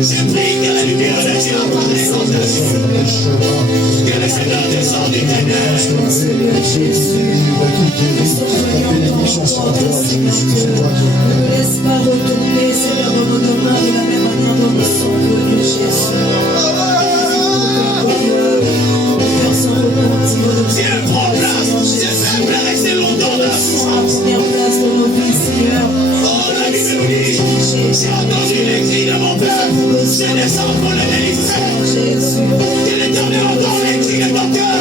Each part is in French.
J'ai pris que la lumière de Dieu apparaisse dans ta vie. Que le Seigneur descende du ténèbres. Seigneur Jésus, nous sommes venus en ton nom, Seigneur Dieu. Ne nous laisse pas retourner, Seigneur, dans nos demeures de la même manière dont nous sommes venus, Jésus. Dieu prend place, Dieu fait rester longtemps dans la souffrance. Première place dans nos vies, Seigneur. Oh, la Bible nous dit, j'ai entendu les cris de mon peuple, je descends pour le délivrer. Que l'Éternel entend les cris de ton cœur.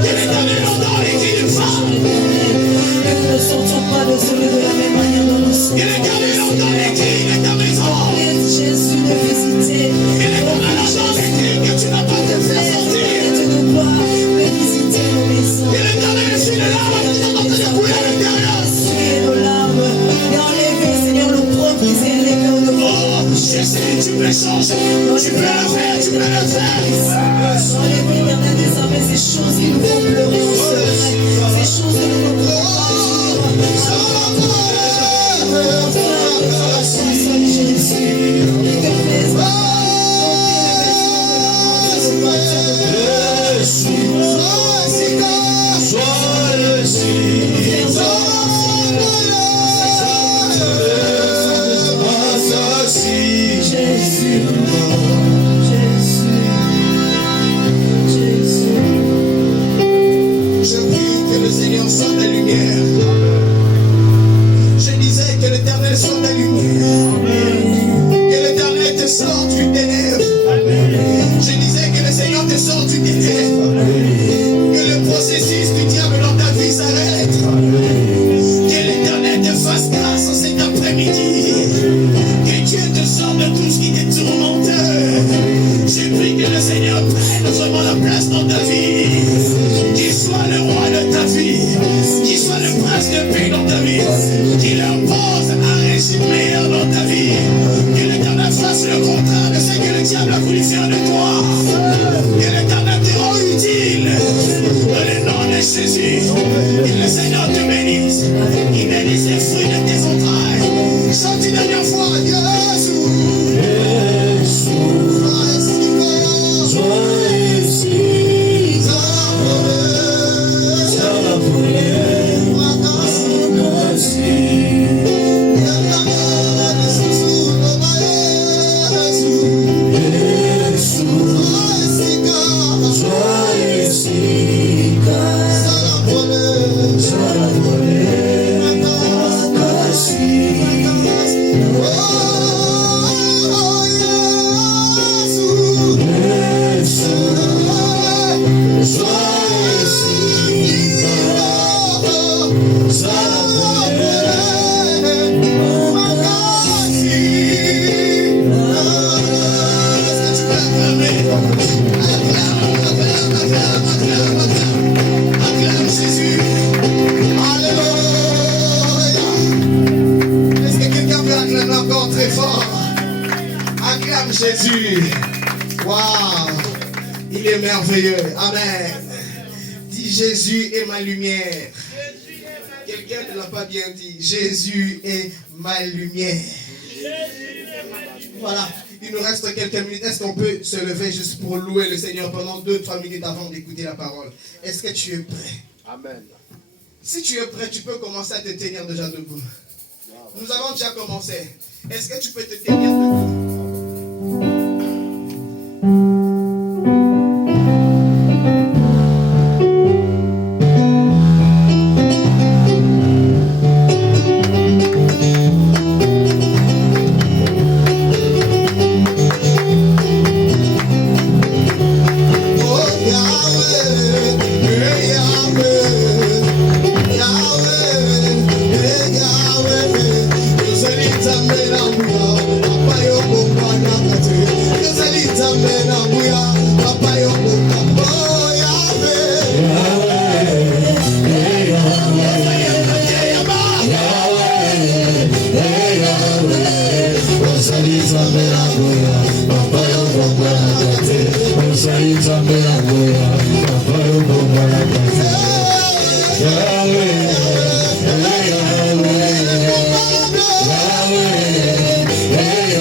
Que l'Éternel entend les cris d'une femme. Que nous ne sortions pas de celui de la même manière dont nous sommes. Que l'Éternel entend les cris de ta maison. Laisse Jésus de visiter. Que l'Éternel entend les cris que tu n'as pas de faire sortir. De nous voir, de visiter nos maisons. Que l'Éternel essuie les larmes qui sont en train de couler à l'intérieur. Essuyer nos larmes et enlever, Seigneur, l'opprobre qui s'est élevé au-devant. Oh, je sais, tu peux changer. Tu peux le faire, tu peux le faire. Enlève, Éternel, désormais ces choses qui nous font pleurer en secret. Ces choses que nous ne pouvons pas Jésus. Waouh. Il est merveilleux. Amen. Dis Jésus est ma lumière. Quelqu'un ne l'a pas bien dit. Jésus est ma lumière. Voilà. Il nous reste quelques minutes. Est-ce qu'on peut se lever juste pour louer le Seigneur pendant 2-3 minutes avant d'écouter la parole? Est-ce que tu es prêt? Amen. Si tu es prêt, tu peux commencer à te tenir déjà debout. Nous avons déjà commencé. Est-ce que tu peux te tenir debout? Yeah.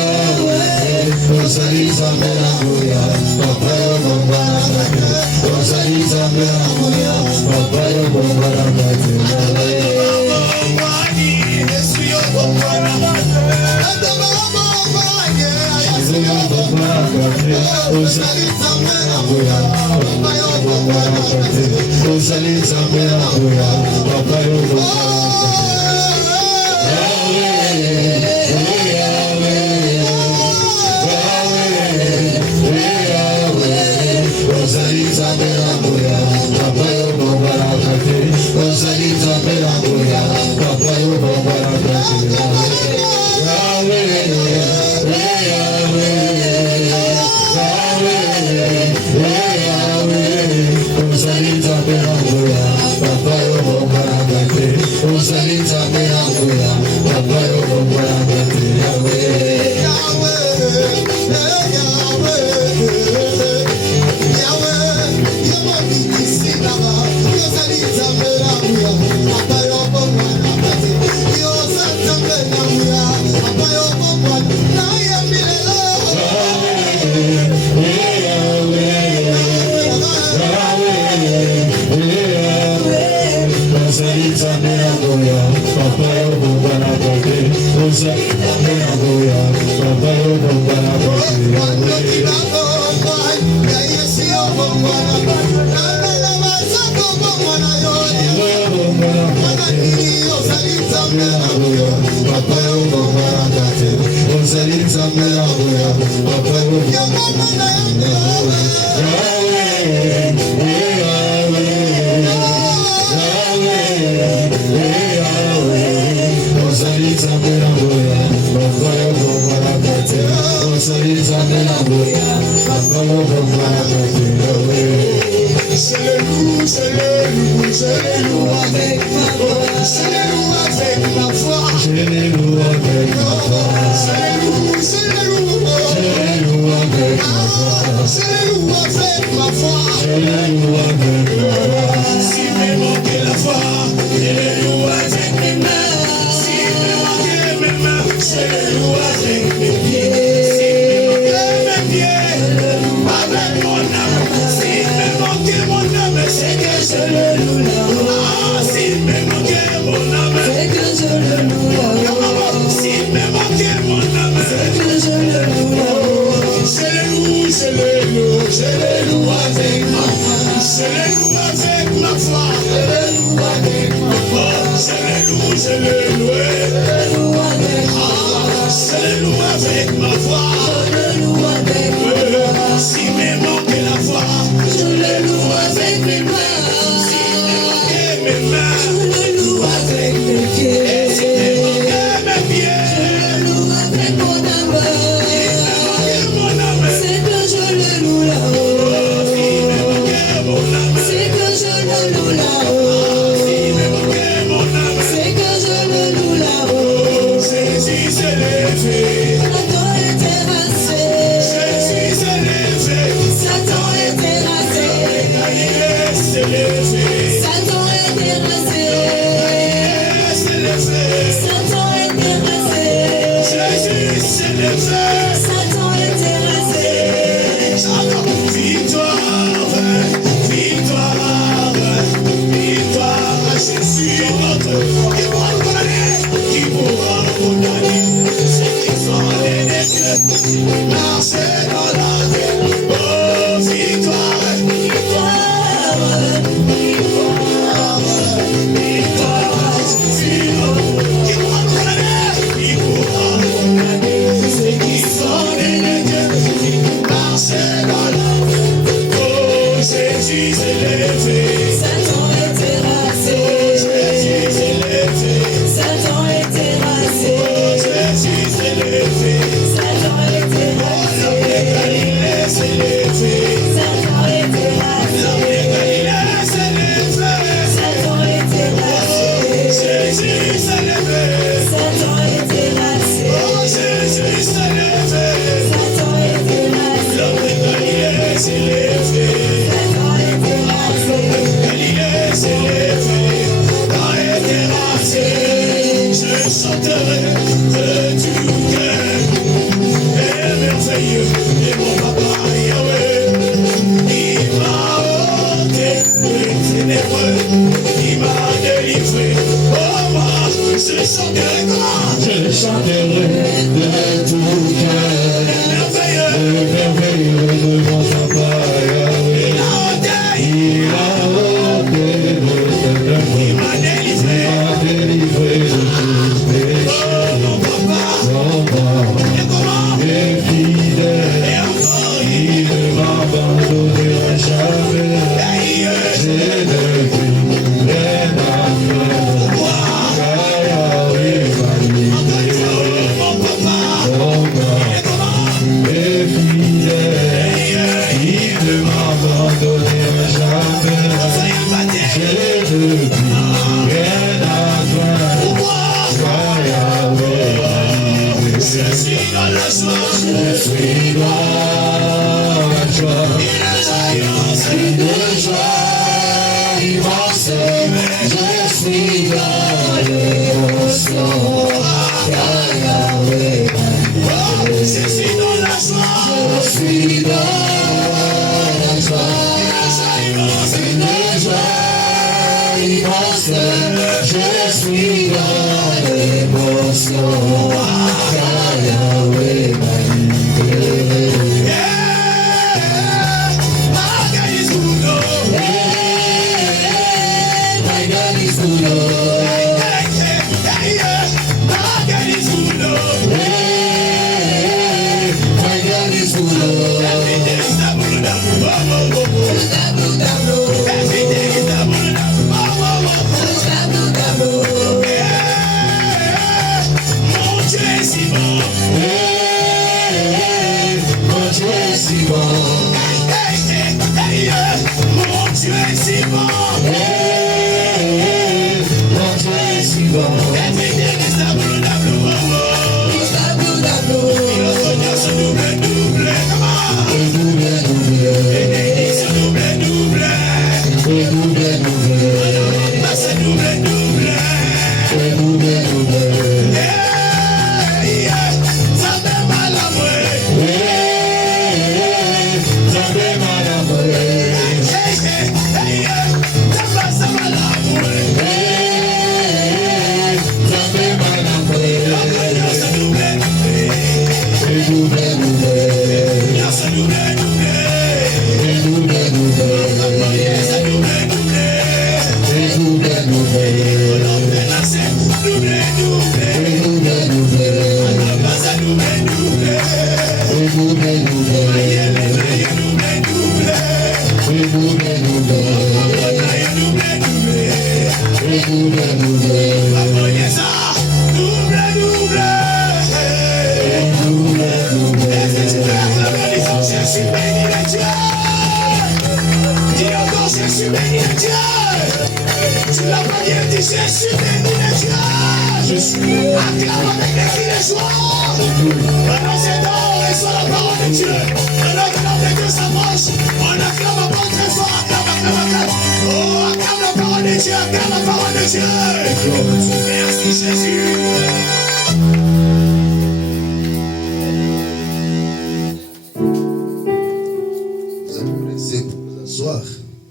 Je suis dans l'émotion. Yahweh,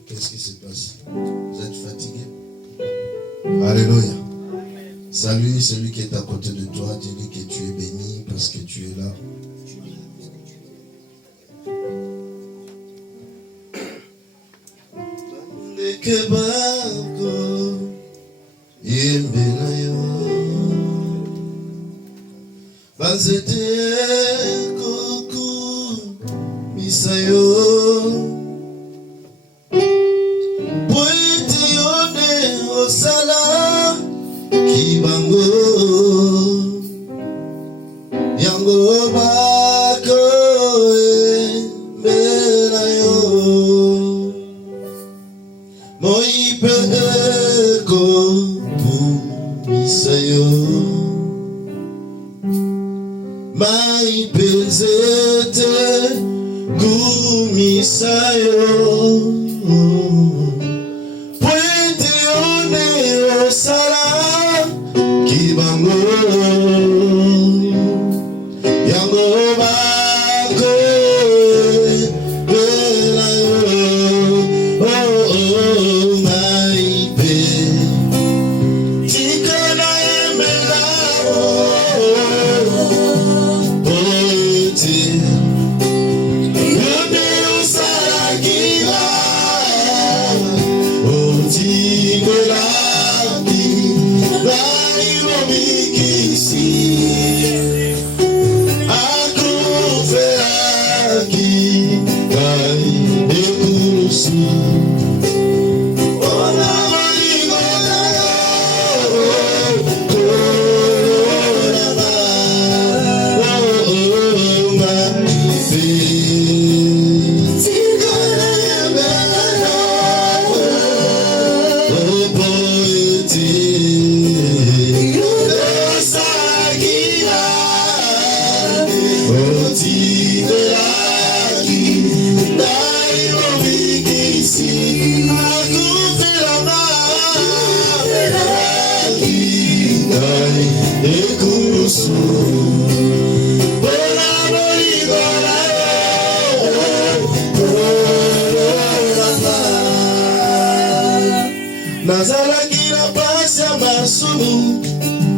Qu'est-ce qui se passe? Vous êtes fatigué? Alléluia. Salue celui qui est à côté de toi. Dis-lui que tu es béni parce que tu es là. Nazalaki na pasi ya masumu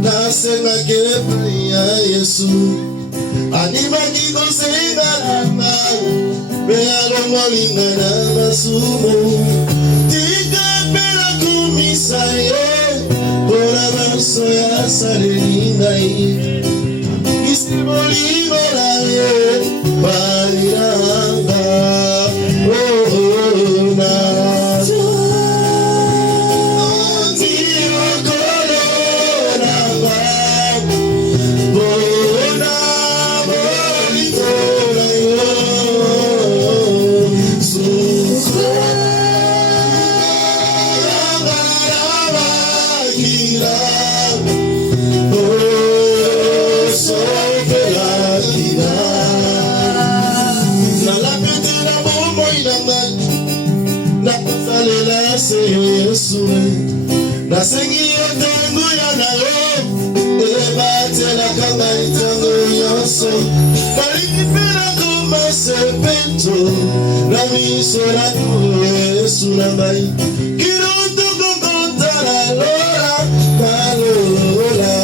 nasengaki epai ya Yesu andimaki kosengalanga mpe alongolinga na masumu tika mpe nakumisa ye mpona baso ya saleli ngai kisi bolingo na ye balilanga nasengi yo ntango ya na yo ebatelaka ngai ntango nyonso nalingi mpe nakoma sepeto na miso na Yesu na ngai kino tokokotala lola nalola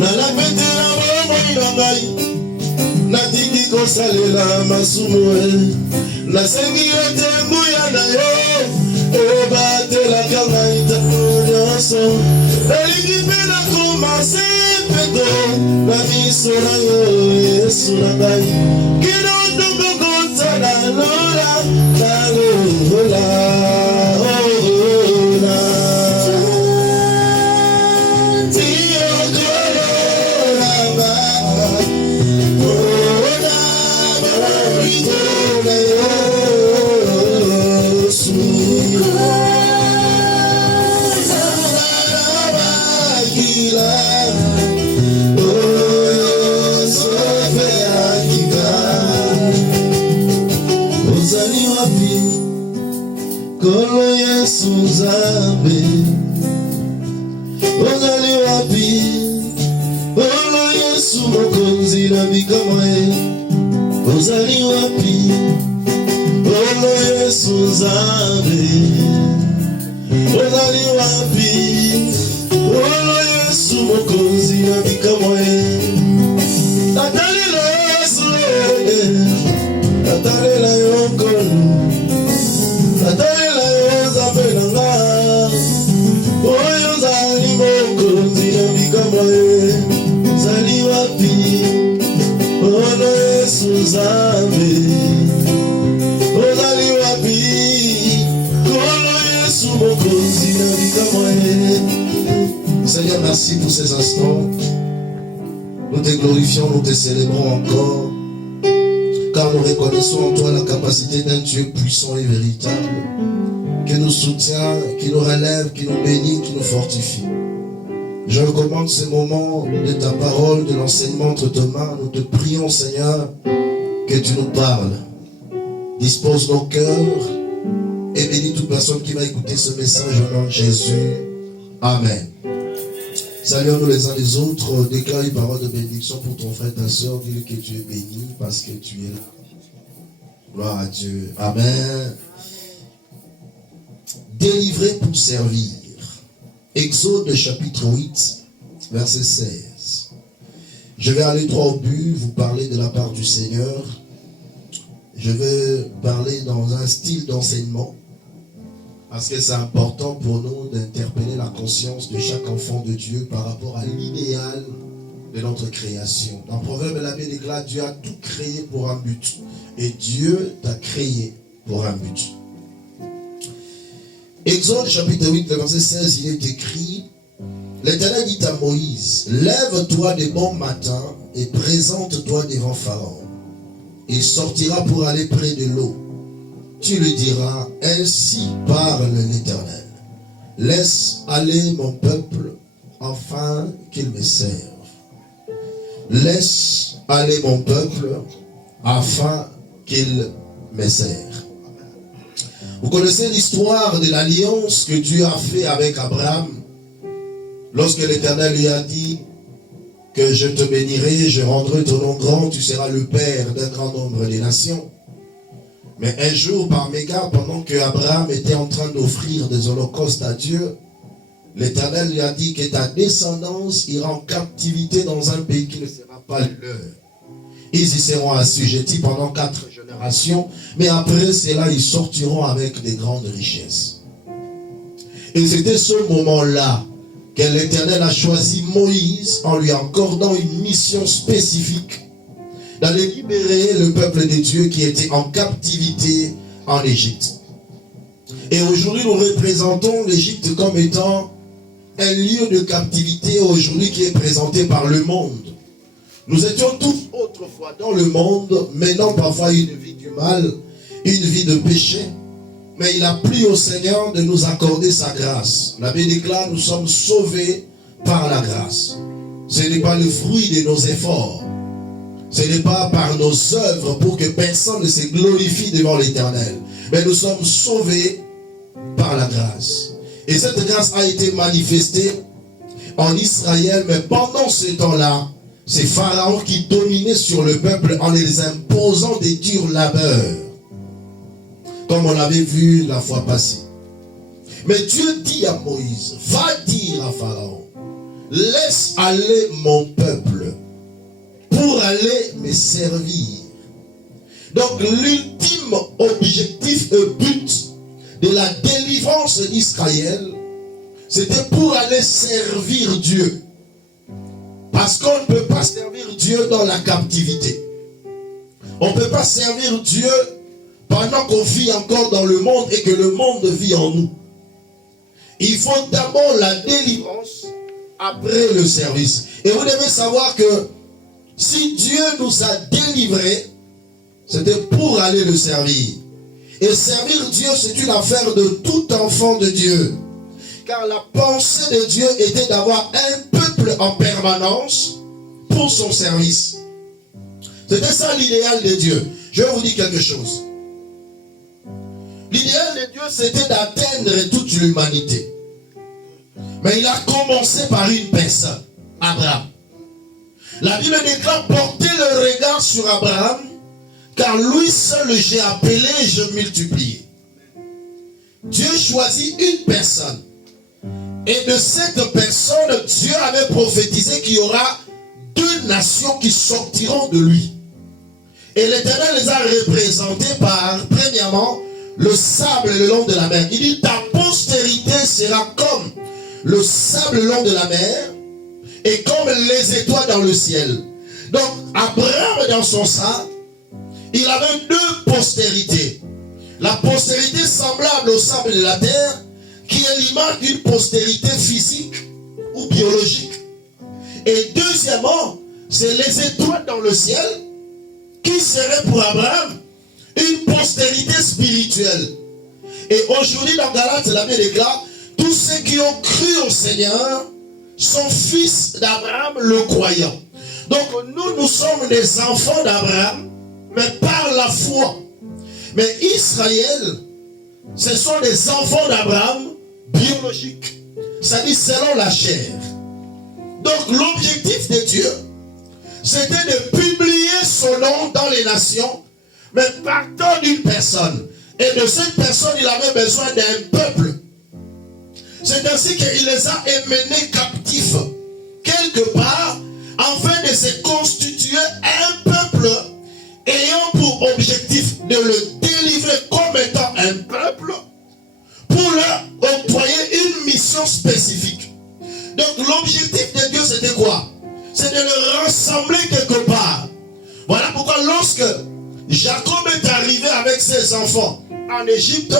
nalapetela bomoi na ngai natiki kosalela masumu nasengi yo ntango ya na yo obatelaka ngai ntango nyonso nalingi mpe nakoma sepeto na miso na yo Yesu na ngai kino tokokotala lola nalola Kolo Yesu Nzambe ozali wapi Kolo Yesu mokonzi na bikamwa ozali wapi Kolo Yesu Nzambe ozali wapi Kolo Yesu mokonzi na bikamwa natalela Yesu natalela yonkolo natalela oyo zali mokonzi na bikamwa zali wapi Kolo Yesu Nzambe ozali wapi Kolo Yesu mokonzi na bikamwa. Seigneur, merci pour ces instants. Nous te glorifions, nous te célébrons encore, car nous reconnaissons en toi la capacité d'un Dieu puissant et véritable, qui nous soutient, qui nous relève, qui nous bénit, qui nous fortifie. Je recommande ce moment de ta parole, de l'enseignement entre tes mains. Nous te prions, Seigneur, que tu nous parles. Dispose nos cœurs et bénis toute personne qui va écouter ce message au nom de Jésus. Amen. Saluons-nous les uns les autres. Déclare une parole de bénédiction pour ton frère, ta soeur. Dis-lui que tu es béni parce que tu es là. Gloire à Dieu. Amen. Délivré pour servir. Exode chapitre 8, verset 16. Je vais aller droit au but, vous parler de la part du Seigneur. Je vais parler dans un style d'enseignement, parce que c'est important pour nous d'interpeller la conscience de chaque enfant de Dieu par rapport à l'idéal de notre création. Dans Proverbe, la Bible déclare: Dieu a tout créé pour un but. Et Dieu t'a créé pour un but. Exode chapitre 8, verset 16, il est écrit: l'Éternel dit à Moïse, lève-toi de bon matin et présente-toi devant Pharaon. Il sortira pour aller près de l'eau. Tu lui diras, ainsi parle l'Éternel. Laisse aller mon peuple afin qu'il me serve. Laisse aller mon peuple afin qu'il me serve. Vous connaissez l'histoire de l'alliance que Dieu a fait avec Abraham lorsque l'Éternel lui a dit que je te bénirai, je rendrai ton nom grand, tu seras le père d'un grand nombre de nations. Mais un jour, par mégarde, pendant que Abraham était en train d'offrir des holocaustes à Dieu, l'Éternel lui a dit que ta descendance ira en captivité dans un pays qui ne sera pas leur. Ils y seront assujettis pendant 4 générations, mais après cela, ils sortiront avec des grandes richesses. Et c'était ce moment-là que l'Éternel a choisi Moïse en lui accordant une mission spécifique d'aller libérer le peuple de Dieu qui était en captivité en Égypte. Et aujourd'hui, nous représentons l'Égypte comme étant un lieu de captivité aujourd'hui qui est présenté par le monde. Nous étions tous autrefois dans le monde, menant parfois une vie du mal, une vie de péché. Mais il a plu au Seigneur de nous accorder sa grâce. La Bible déclare, nous sommes sauvés par la grâce. Ce n'est pas le fruit de nos efforts. Ce n'est pas par nos œuvres pour que personne ne se glorifie devant l'Éternel. Mais nous sommes sauvés par la grâce. Et cette grâce a été manifestée en Israël, mais pendant ce temps-là, c'est Pharaon qui dominait sur le peuple en les imposant des durs labeurs, comme on l'avait vu la fois passée. Mais Dieu dit à Moïse, va dire à Pharaon, laisse aller mon peuple pour aller me servir. Donc l'ultime objectif et but de la délivrance d'Israël, c'était pour aller servir Dieu. Parce qu'on ne peut pas servir Dieu dans la captivité. On ne peut pas servir Dieu pendant qu'on vit encore dans le monde et que le monde vit en nous. Il faut d'abord la délivrance, après le service. Et vous devez savoir que si Dieu nous a délivrés, c'était pour aller le servir. Et servir Dieu, c'est une affaire de tout enfant de Dieu. Car la pensée de Dieu était d'avoir un peuple en permanence pour son service. C'était ça l'idéal de Dieu. Je vais vous dire quelque chose. L'idéal de Dieu, c'était d'atteindre toute l'humanité. Mais il a commencé par une personne, Abraham. La Bible déclare, portez le regard sur Abraham, car lui seul j'ai appelé et je multiplié. Dieu choisit une personne. Et de cette personne, Dieu avait prophétisé qu'il y aura 2 nations qui sortiront de lui. Et l'Éternel les a représentés par, premièrement, le sable le long de la mer. Il dit, ta postérité sera comme le sable le long de la mer et comme les étoiles dans le ciel. Donc, Abraham, dans son sang, il avait 2 postérités. La postérité semblable au sable de la terre, qui est l'image d'une postérité physique ou biologique. Et deuxièmement, c'est les étoiles dans le ciel qui seraient pour Abraham une postérité spirituelle. Et aujourd'hui dans Galates, la Bible déclare, tous ceux qui ont cru au Seigneur sont fils d'Abraham le croyant. Donc nous sommes des enfants d'Abraham, mais par la foi. Mais Israël, ce sont des enfants d'Abraham biologiques, c'est-à-dire selon la chair. Donc l'objectif de Dieu, c'était de publier son nom dans les nations, mais partant d'une personne. Et de cette personne, il avait besoin d'un peuple. C'est ainsi qu'il les a emmenés captifs, quelque part, afin de se constituer un peuple ayant pour objectif de le délivrer comme étant un peuple, pour leur octroyer une mission spécifique. Donc l'objectif de Dieu, c'était quoi? C'est de le rassembler quelque part. Voilà pourquoi lorsque Jacob est arrivé avec ses enfants en Égypte,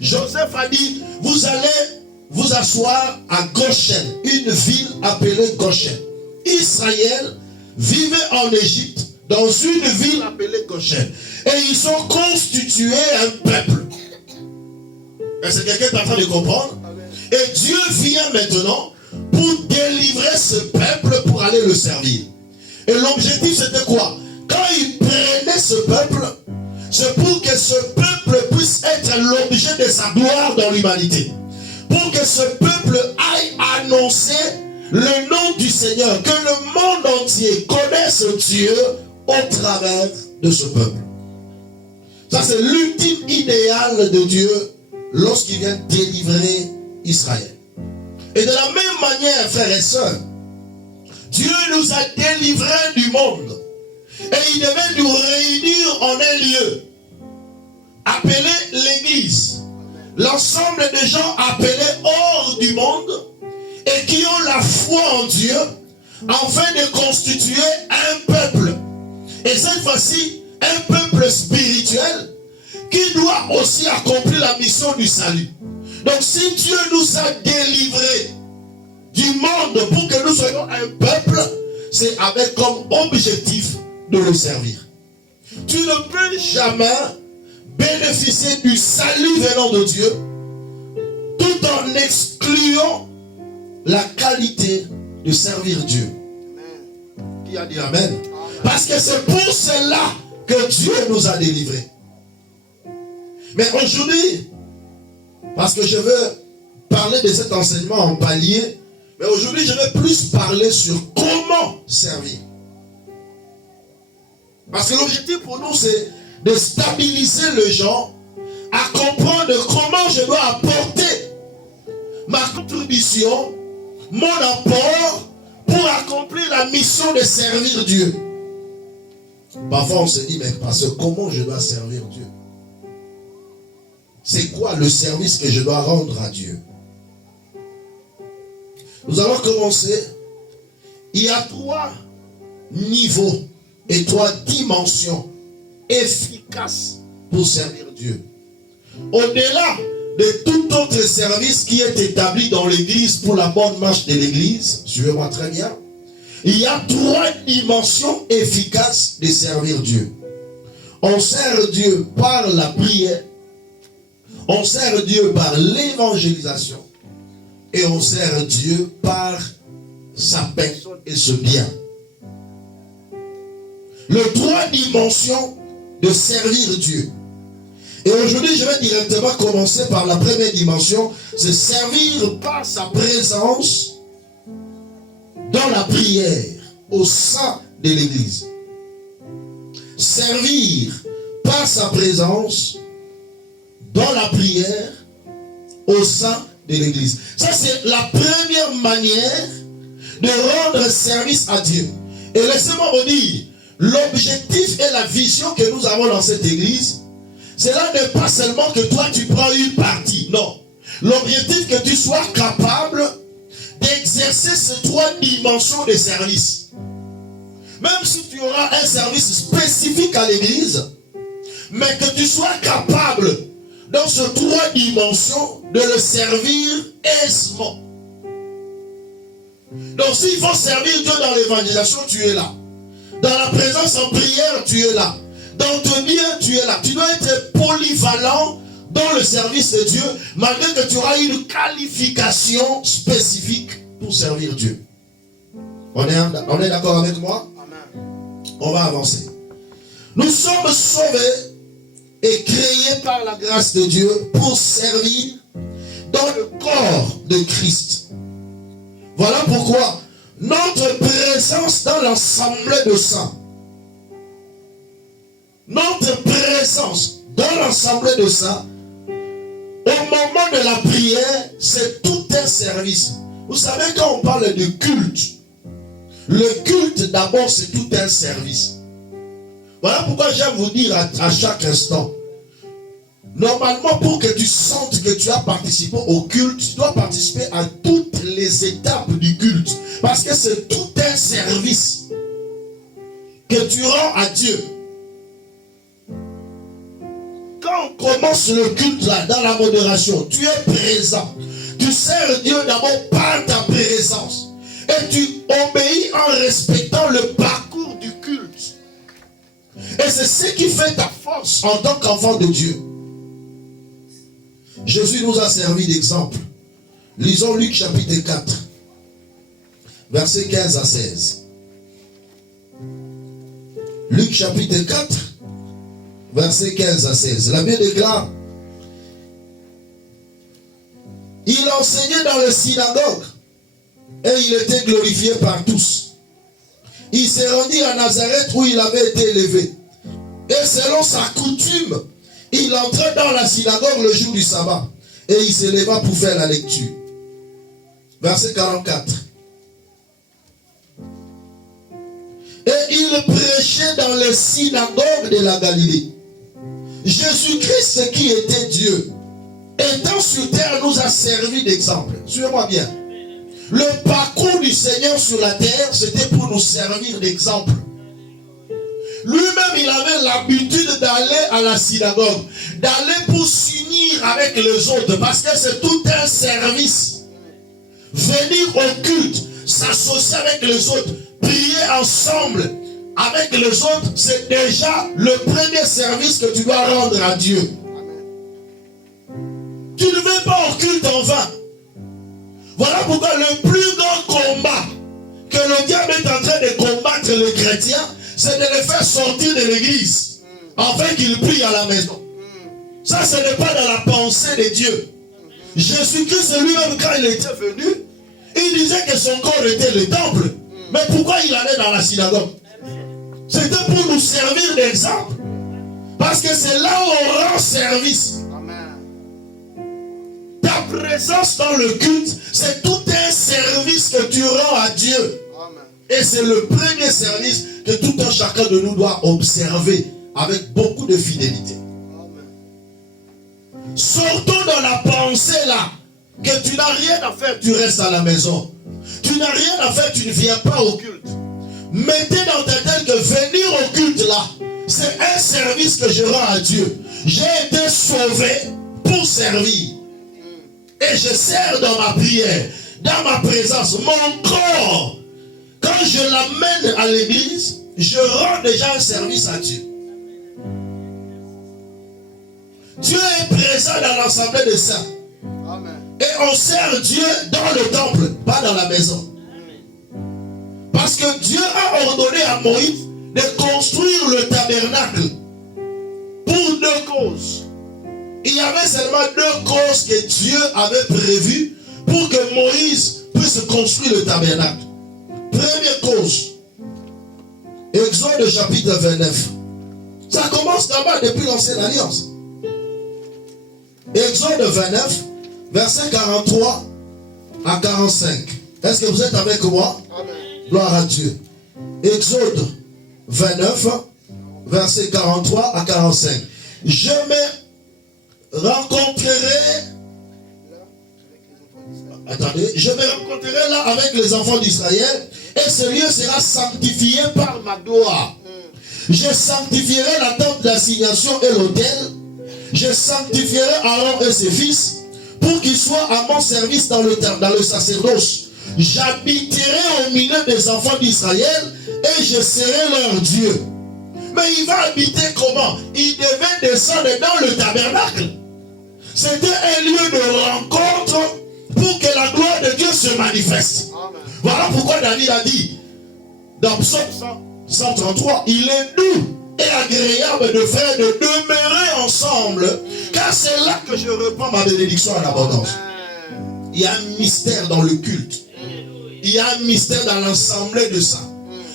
Joseph a dit, vous allez vous asseoir à Goshen, une ville appelée Goshen. Israël vivait en Égypte, dans une ville appelée Goshen. Et ils ont constitué un peuple. Est-ce que quelqu'un est en train de comprendre? Et Dieu vient maintenant pour délivrer ce peuple pour aller le servir. Et l'objectif c'était quoi? Quand il prenait ce peuple, c'est pour que ce peuple puisse être l'objet de sa gloire dans l'humanité. Pour que ce peuple aille annoncer le nom du Seigneur, que le monde entier connaisse Dieu au travers de ce peuple. Ça c'est l'ultime idéal de Dieu lorsqu'il vient délivrer Israël. Et de la même manière, frères et sœurs, Dieu nous a délivrés du monde. Et il devait nous réunir en un lieu, appelé l'Église. L'ensemble des gens appelés hors du monde et qui ont la foi en Dieu, afin de constituer un peuple. Et cette fois-ci, un peuple spirituel qui doit aussi accomplir la mission du salut. Donc si Dieu nous a délivrés du monde pour que nous soyons un peuple, c'est avec comme objectif de le servir. Tu ne peux jamais bénéficier du salut venant de Dieu tout en excluant la qualité de servir Dieu. Qui a dit Amen? Parce que c'est pour cela que Dieu nous a délivrés. Mais aujourd'hui, parce que je veux parler de cet enseignement en palier, mais aujourd'hui je vais plus parler sur comment servir. Parce que l'objectif pour nous c'est de stabiliser les gens à comprendre comment je dois apporter ma contribution, mon apport pour accomplir la mission de servir Dieu. Parfois on se dit, mais parce que comment je dois servir Dieu? C'est quoi le service que je dois rendre à Dieu? Nous allons commencer. Il y a 3 niveaux et 3 dimensions efficaces pour servir Dieu. Au-delà de tout autre service qui est établi dans l'église pour la bonne marche de l'église, suivez-moi très bien, il y a 3 dimensions efficaces de servir Dieu. On sert Dieu par la prière, on sert Dieu par l'évangélisation et on sert Dieu par sa personne et ce bien. Les 3 dimensions de servir Dieu. Et aujourd'hui, je vais directement commencer par la première dimension, c'est servir par sa présence dans la prière, au sein de l'église. Servir par sa présence dans la prière, au sein de l'église. Ça, c'est la première manière de rendre service à Dieu. Et laissez-moi vous dire, l'objectif et la vision que nous avons dans cette église, c'est là n'est pas seulement que toi tu prends une partie. Non. L'objectif que tu sois capable d'exercer ces 3 dimensions de service. Même si tu auras un service spécifique à l'église, mais que tu sois capable dans ces 3 dimensions de le servir aisément. Donc s'il faut servir Dieu dans l'évangélisation, tu es là. Dans la présence en prière, tu es là. Dans ton bien, tu es là. Tu dois être polyvalent dans le service de Dieu, malgré que tu auras une qualification spécifique pour servir Dieu. On est d'accord avec moi? Amen. On va avancer. Nous sommes sauvés et créés par la grâce de Dieu pour servir dans le corps de Christ. Voilà pourquoi notre présence dans l'assemblée de saints, notre présence dans l'assemblée de saints, au moment de la prière, c'est tout un service. Vous savez, quand on parle de culte, le culte d'abord c'est tout un service. Voilà pourquoi j'aime vous dire à chaque instant, normalement pour que tu sentes que tu as participé au culte, tu dois participer à toutes les étapes du culte. Parce que c'est tout un service que tu rends à Dieu. Quand on commence le culte là, dans la modération, tu es présent. Tu sers Dieu d'abord par ta présence. Et tu obéis en respectant le parcours du culte. Et c'est ce qui fait ta force en tant qu'enfant de Dieu. Jésus nous a servi d'exemple. Lisons Luc chapitre 4, versets 15 à 16. Luc chapitre 4, versets 15 à 16. La Bible déclare: il enseignait dans le synagogue et il était glorifié par tous. Il s'est rendu à Nazareth où il avait été élevé. Et selon sa coutume, il entrait dans la synagogue le jour du sabbat et il s'éleva pour faire la lecture. verset 44. Et il prêchait dans les synagogues de la Galilée. Jésus-Christ, qui était Dieu, étant sur terre, nous a servi d'exemple. Suivez-moi bien. Le parcours du Seigneur sur la terre, c'était pour nous servir d'exemple. Lui-même, il avait l'habitude d'aller à la synagogue, d'aller pour s'unir avec les autres, parce que c'est tout un service. Venir au culte, s'associer avec les autres, prier ensemble avec les autres, c'est déjà le premier service que tu dois rendre à Dieu. Tu ne veux pas au culte en vain. Voilà pourquoi le plus grand combat que le diable est en train de combattre les chrétiens, c'est de les faire sortir de l'église, afin qu'ils prient à la maison. Ça, ce n'est pas dans la pensée de Dieu. Jésus-Christ lui-même, quand il était venu, il disait que son corps était le temple. Mais pourquoi il allait dans la synagogue? C'était pour nous servir d'exemple. Parce que c'est là où on rend service. Ta présence dans le culte, c'est tout un service que tu rends à Dieu. Et c'est le premier service que tout un chacun de nous doit observer avec beaucoup de fidélité. Sortons dans la pensée là, que tu n'as rien à faire, tu restes à la maison. Tu n'as rien à faire, tu ne viens pas au culte. Mettez dans ta tête que venir au culte là, c'est un service que je rends à Dieu. J'ai été sauvé pour servir. Et je sers dans ma prière, dans ma présence, mon corps. Quand je l'amène à l'église, je rends déjà un service à Dieu. Dieu est présent dans l'assemblée des saints. Et on sert Dieu dans le temple, pas dans la maison. Parce que Dieu a ordonné à Moïse de construire le tabernacle pour deux causes. Il y avait seulement deux causes que Dieu avait prévues pour que Moïse puisse construire le tabernacle. Première cause, Exode chapitre 29. Ça commence d'abord depuis l'ancienne alliance. Exode 29, verset 43 à 45. Est-ce que vous êtes avec moi? Amen. Gloire à Dieu. Exode 29, verset 43 à 45. Je me rencontrerai là avec les enfants d'Israël, et ce lieu sera sanctifié par ma gloire. Je sanctifierai la tente d'assignation et l'autel. Je sanctifierai Aaron et ses fils pour qu'ils soient à mon service dans le sacerdoce. J'habiterai au milieu des enfants d'Israël et je serai leur Dieu. Mais il va habiter comment? Il devait descendre dans le tabernacle. C'était un lieu de rencontre pour que la gloire de Dieu se manifeste. Amen. Voilà pourquoi David a dit dans Psaume 133, il est doux et agréable de faire de demeurer ensemble, car c'est là que je reprends ma bénédiction en abondance. Il y a un mystère dans le culte. Il y a un mystère dans l'assemblée de ça.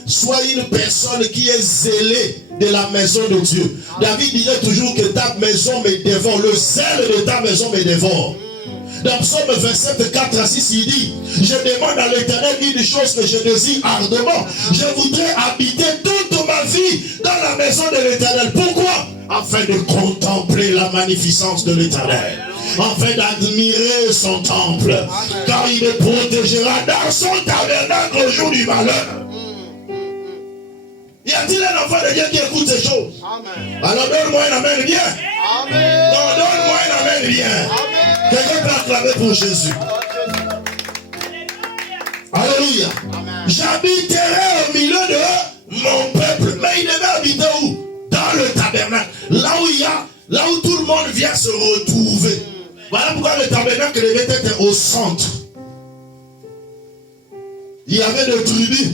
Sois une personne qui est zélée de la maison de Dieu. David disait toujours que ta maison me dévore. Le zèle de ta maison me dévore. Dans Psaume 27, 4 à 6, il dit: je demande à l'Éternel une chose que je désire ardemment. Je voudrais habiter toute ma vie dans la maison de l'Éternel. Pourquoi? Afin de contempler la magnificence de l'Éternel. Afin d'admirer son temple. Car il me protégera dans son tabernacle au jour du malheur. Y a-t-il un enfant de Dieu qui écoute ces choses? Amen. Alors donne-moi un amen bien. Amen. Non, donne-moi un amen bien. Amen. Quelqu'un peut acclamer pour Jésus. Alléluia. J'habiterai au milieu de mon peuple. Mais il devait habiter où? Dans le tabernacle. Là où tout le monde vient se retrouver. Voilà pourquoi le tabernacle devait être au centre. Il y avait des tribus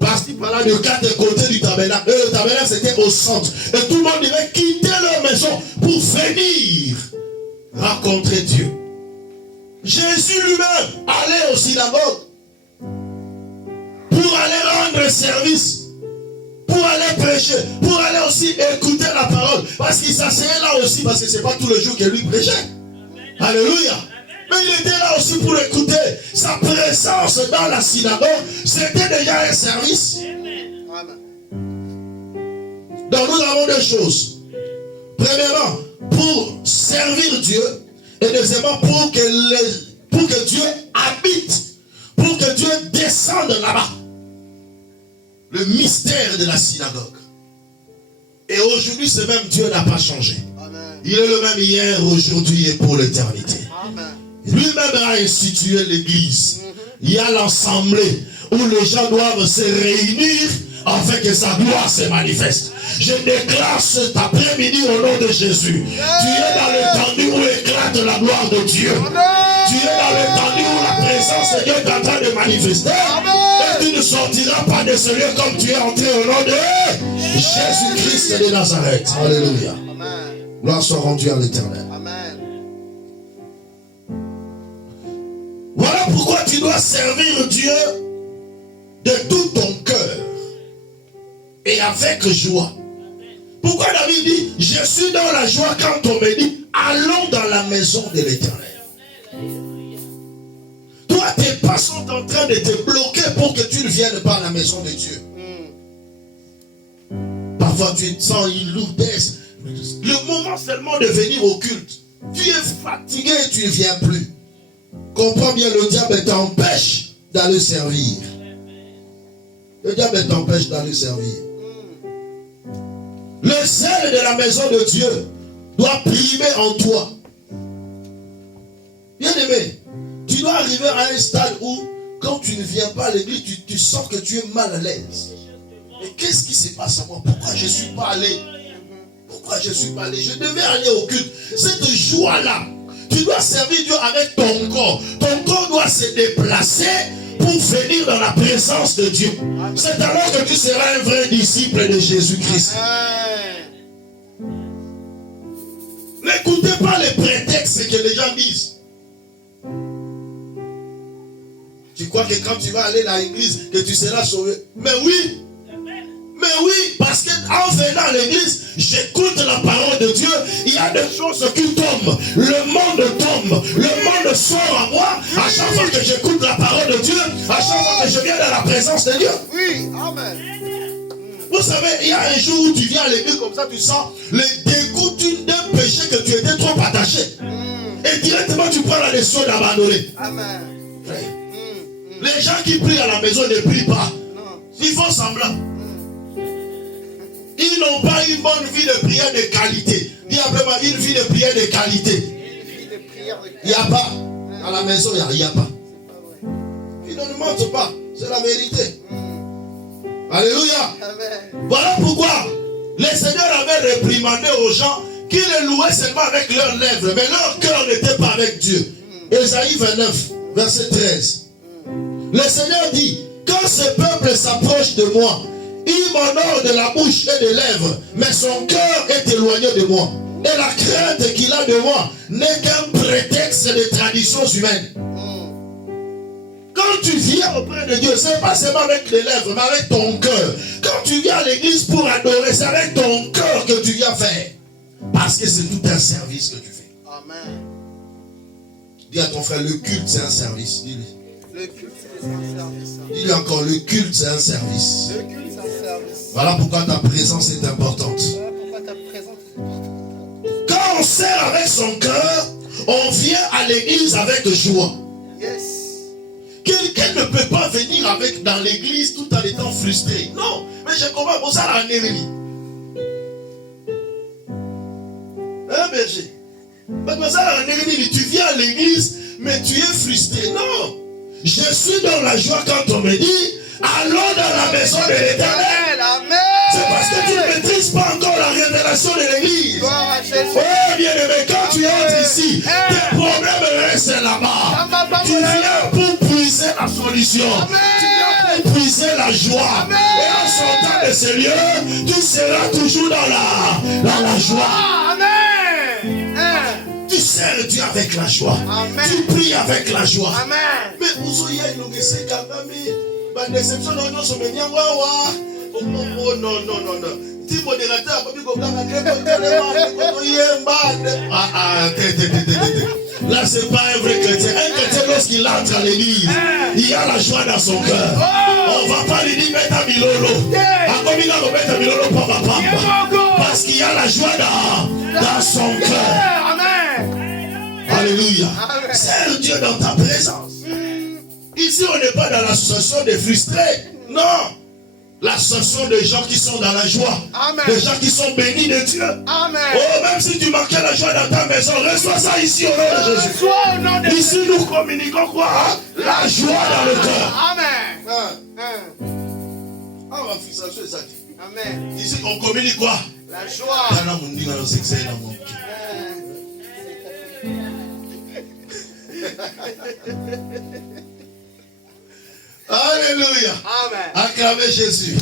parti par là de quatre côtés du tabernacle. Et le tabernacle c'était au centre. Et tout le monde devait quitter leur maison pour venir rencontrer Dieu. Jésus lui-même allait aux synagogues pour aller rendre service, pour aller prêcher, pour aller aussi écouter la parole. Parce qu'il s'asseyait là aussi, parce que ce n'est pas tous les jours que lui prêchait. Alléluia. Mais il était là aussi pour écouter. Sa présence dans la synagogue, c'était déjà un service. Donc nous avons deux choses. Premièrement, pour servir Dieu. Et deuxièmement, pour que Dieu habite. Pour que Dieu descende là-bas. Le mystère de la synagogue. Et aujourd'hui, ce même Dieu n'a pas changé. Amen. Il est le même hier, aujourd'hui et pour l'éternité. Lui-même a institué l'église. Il y a l'assemblée où les gens doivent se réunir afin que sa gloire se manifeste. Je déclare cet après-midi au nom de Jésus. Tu es dans l'étendue où éclate la gloire de Dieu. Tu es dans l'étendue où la présence de Dieu est en train de manifester. Et tu ne sortiras pas de ce lieu comme tu es entré au nom de Jésus-Christ de Nazareth. Alléluia. Gloire soit rendue à l'Éternel. Voilà pourquoi tu dois servir Dieu de tout ton cœur et avec joie. Pourquoi David dit, je suis dans la joie quand on me dit, allons dans la maison de l'Éternel. Toi, tes pas sont en train de te bloquer pour que tu ne viennes pas à la maison de Dieu. Parfois, tu sens une lourdesse. Le moment seulement de venir au culte, tu es fatigué et tu ne viens plus. Comprends bien, le diable t'empêche d'aller servir. Le diable t'empêche d'aller servir. Le zèle de la maison de Dieu doit primer en toi. Bien aimé, tu dois arriver à un stade où, quand tu ne viens pas à l'église, tu sens que tu es mal à l'aise. Mais qu'est-ce qui se passe à moi? Pourquoi je ne suis pas allé? Pourquoi je ne suis pas allé? Je devais aller au culte. Cette joie-là, tu dois servir Dieu avec ton corps. Ton corps doit se déplacer pour venir dans la présence de Dieu. C'est alors que tu seras un vrai disciple de Jésus-Christ. N'écoutez pas les prétextes que les gens disent. Tu crois que quand tu vas aller à l'église, que tu seras sauvé? Mais oui. Mais oui, parce qu'en venant à l'église, j'écoute la parole de Dieu. Il y a des choses qui tombent. Le monde tombe. Le monde sort à moi. À chaque fois que j'écoute la parole de Dieu, à chaque fois que je viens dans la présence de Dieu. Oui, amen. Vous savez, il y a un jour où tu viens à l'église comme ça, tu sens le dégoût d'un péché que tu étais trop attaché. Et directement tu prends la décision d'abandonner. Amen. Les gens qui prient à la maison ne prient pas. Non. Ils font semblant. Ils n'ont pas une bonne vie de prière de qualité. Dis simplement une vie de prière de qualité. Il n'y a pas. À la maison, il n'y a pas. Ils ne mentent pas. C'est la vérité. Alléluia. Amen. Voilà pourquoi le Seigneur avait réprimandé aux gens qui les louaient seulement avec leurs lèvres, mais leur cœur n'était pas avec Dieu. Ésaïe 29, verset 13. Le Seigneur dit, quand ce peuple s'approche de moi, il m'honore de la bouche et des lèvres, mais son cœur est éloigné de moi. Et la crainte qu'il a de moi n'est qu'un prétexte de traditions humaines. Quand tu viens auprès de Dieu, c'est pas seulement avec les lèvres, mais avec ton cœur. Quand tu viens à l'église pour adorer, c'est avec ton cœur que tu viens faire. Parce que c'est tout un service que tu fais. Amen. Dis à ton frère, le culte c'est un service. Dis-lui. Le culte, c'est un service. Dis-lui encore, le culte c'est un service. Le culte, c'est un service. Voilà pourquoi ta présence est importante. Voilà pourquoi ta présence est importante. Quand on sert avec son cœur, on vient à l'église avec joie. Yes. Quelqu'un ne peut pas venir dans l'église tout en étant frustré. Non, mais je comprends pour ça la nérénie. Hein, berger? Mais ça la nérénie, tu viens à l'église, mais tu es frustré. Non, je suis dans la joie quand on me dit, allons dans la maison de l'Éternel. Amen. C'est parce que tu ne maîtrises pas encore la révélation de l'église. Gloire à Jésus. Oh bien aimé, quand tu entres ici, tes problèmes restent là-bas. Tu viens pour puiser la solution. Tu viens pour puiser la joie. Et en sortant de ce lieu, tu seras toujours dans la joie. Amen. Tu sers Dieu avec la joie. Amen. Tu pries avec la joie. Amen. Mais où il y a une déception, non, je me dis, oh non. Si modérateur, Là, c'est pas un vrai chrétien. Un chrétien, lorsqu'il entre à l'église, il y a la joie dans son cœur. On va pas lui dire, mets ta milolo. Parce qu'il y a la joie dans son cœur. Alléluia. Sers Dieu dans ta présence. Ici, on n'est pas dans l'association des frustrés. Non. L'association des gens qui sont dans la joie. Amen. Des gens qui sont bénis de Dieu. Amen. Oh, même si tu manquais la joie dans ta maison, reçois ça ici au nom de Jésus. Sois au nom de Ici, nous communiquons quoi? La joie dans le cœur. Amen. Ah, ma frustration est ça. Amen. Ici, on communique quoi? La joie. Alléluia. Amen. Acclamez Jésus.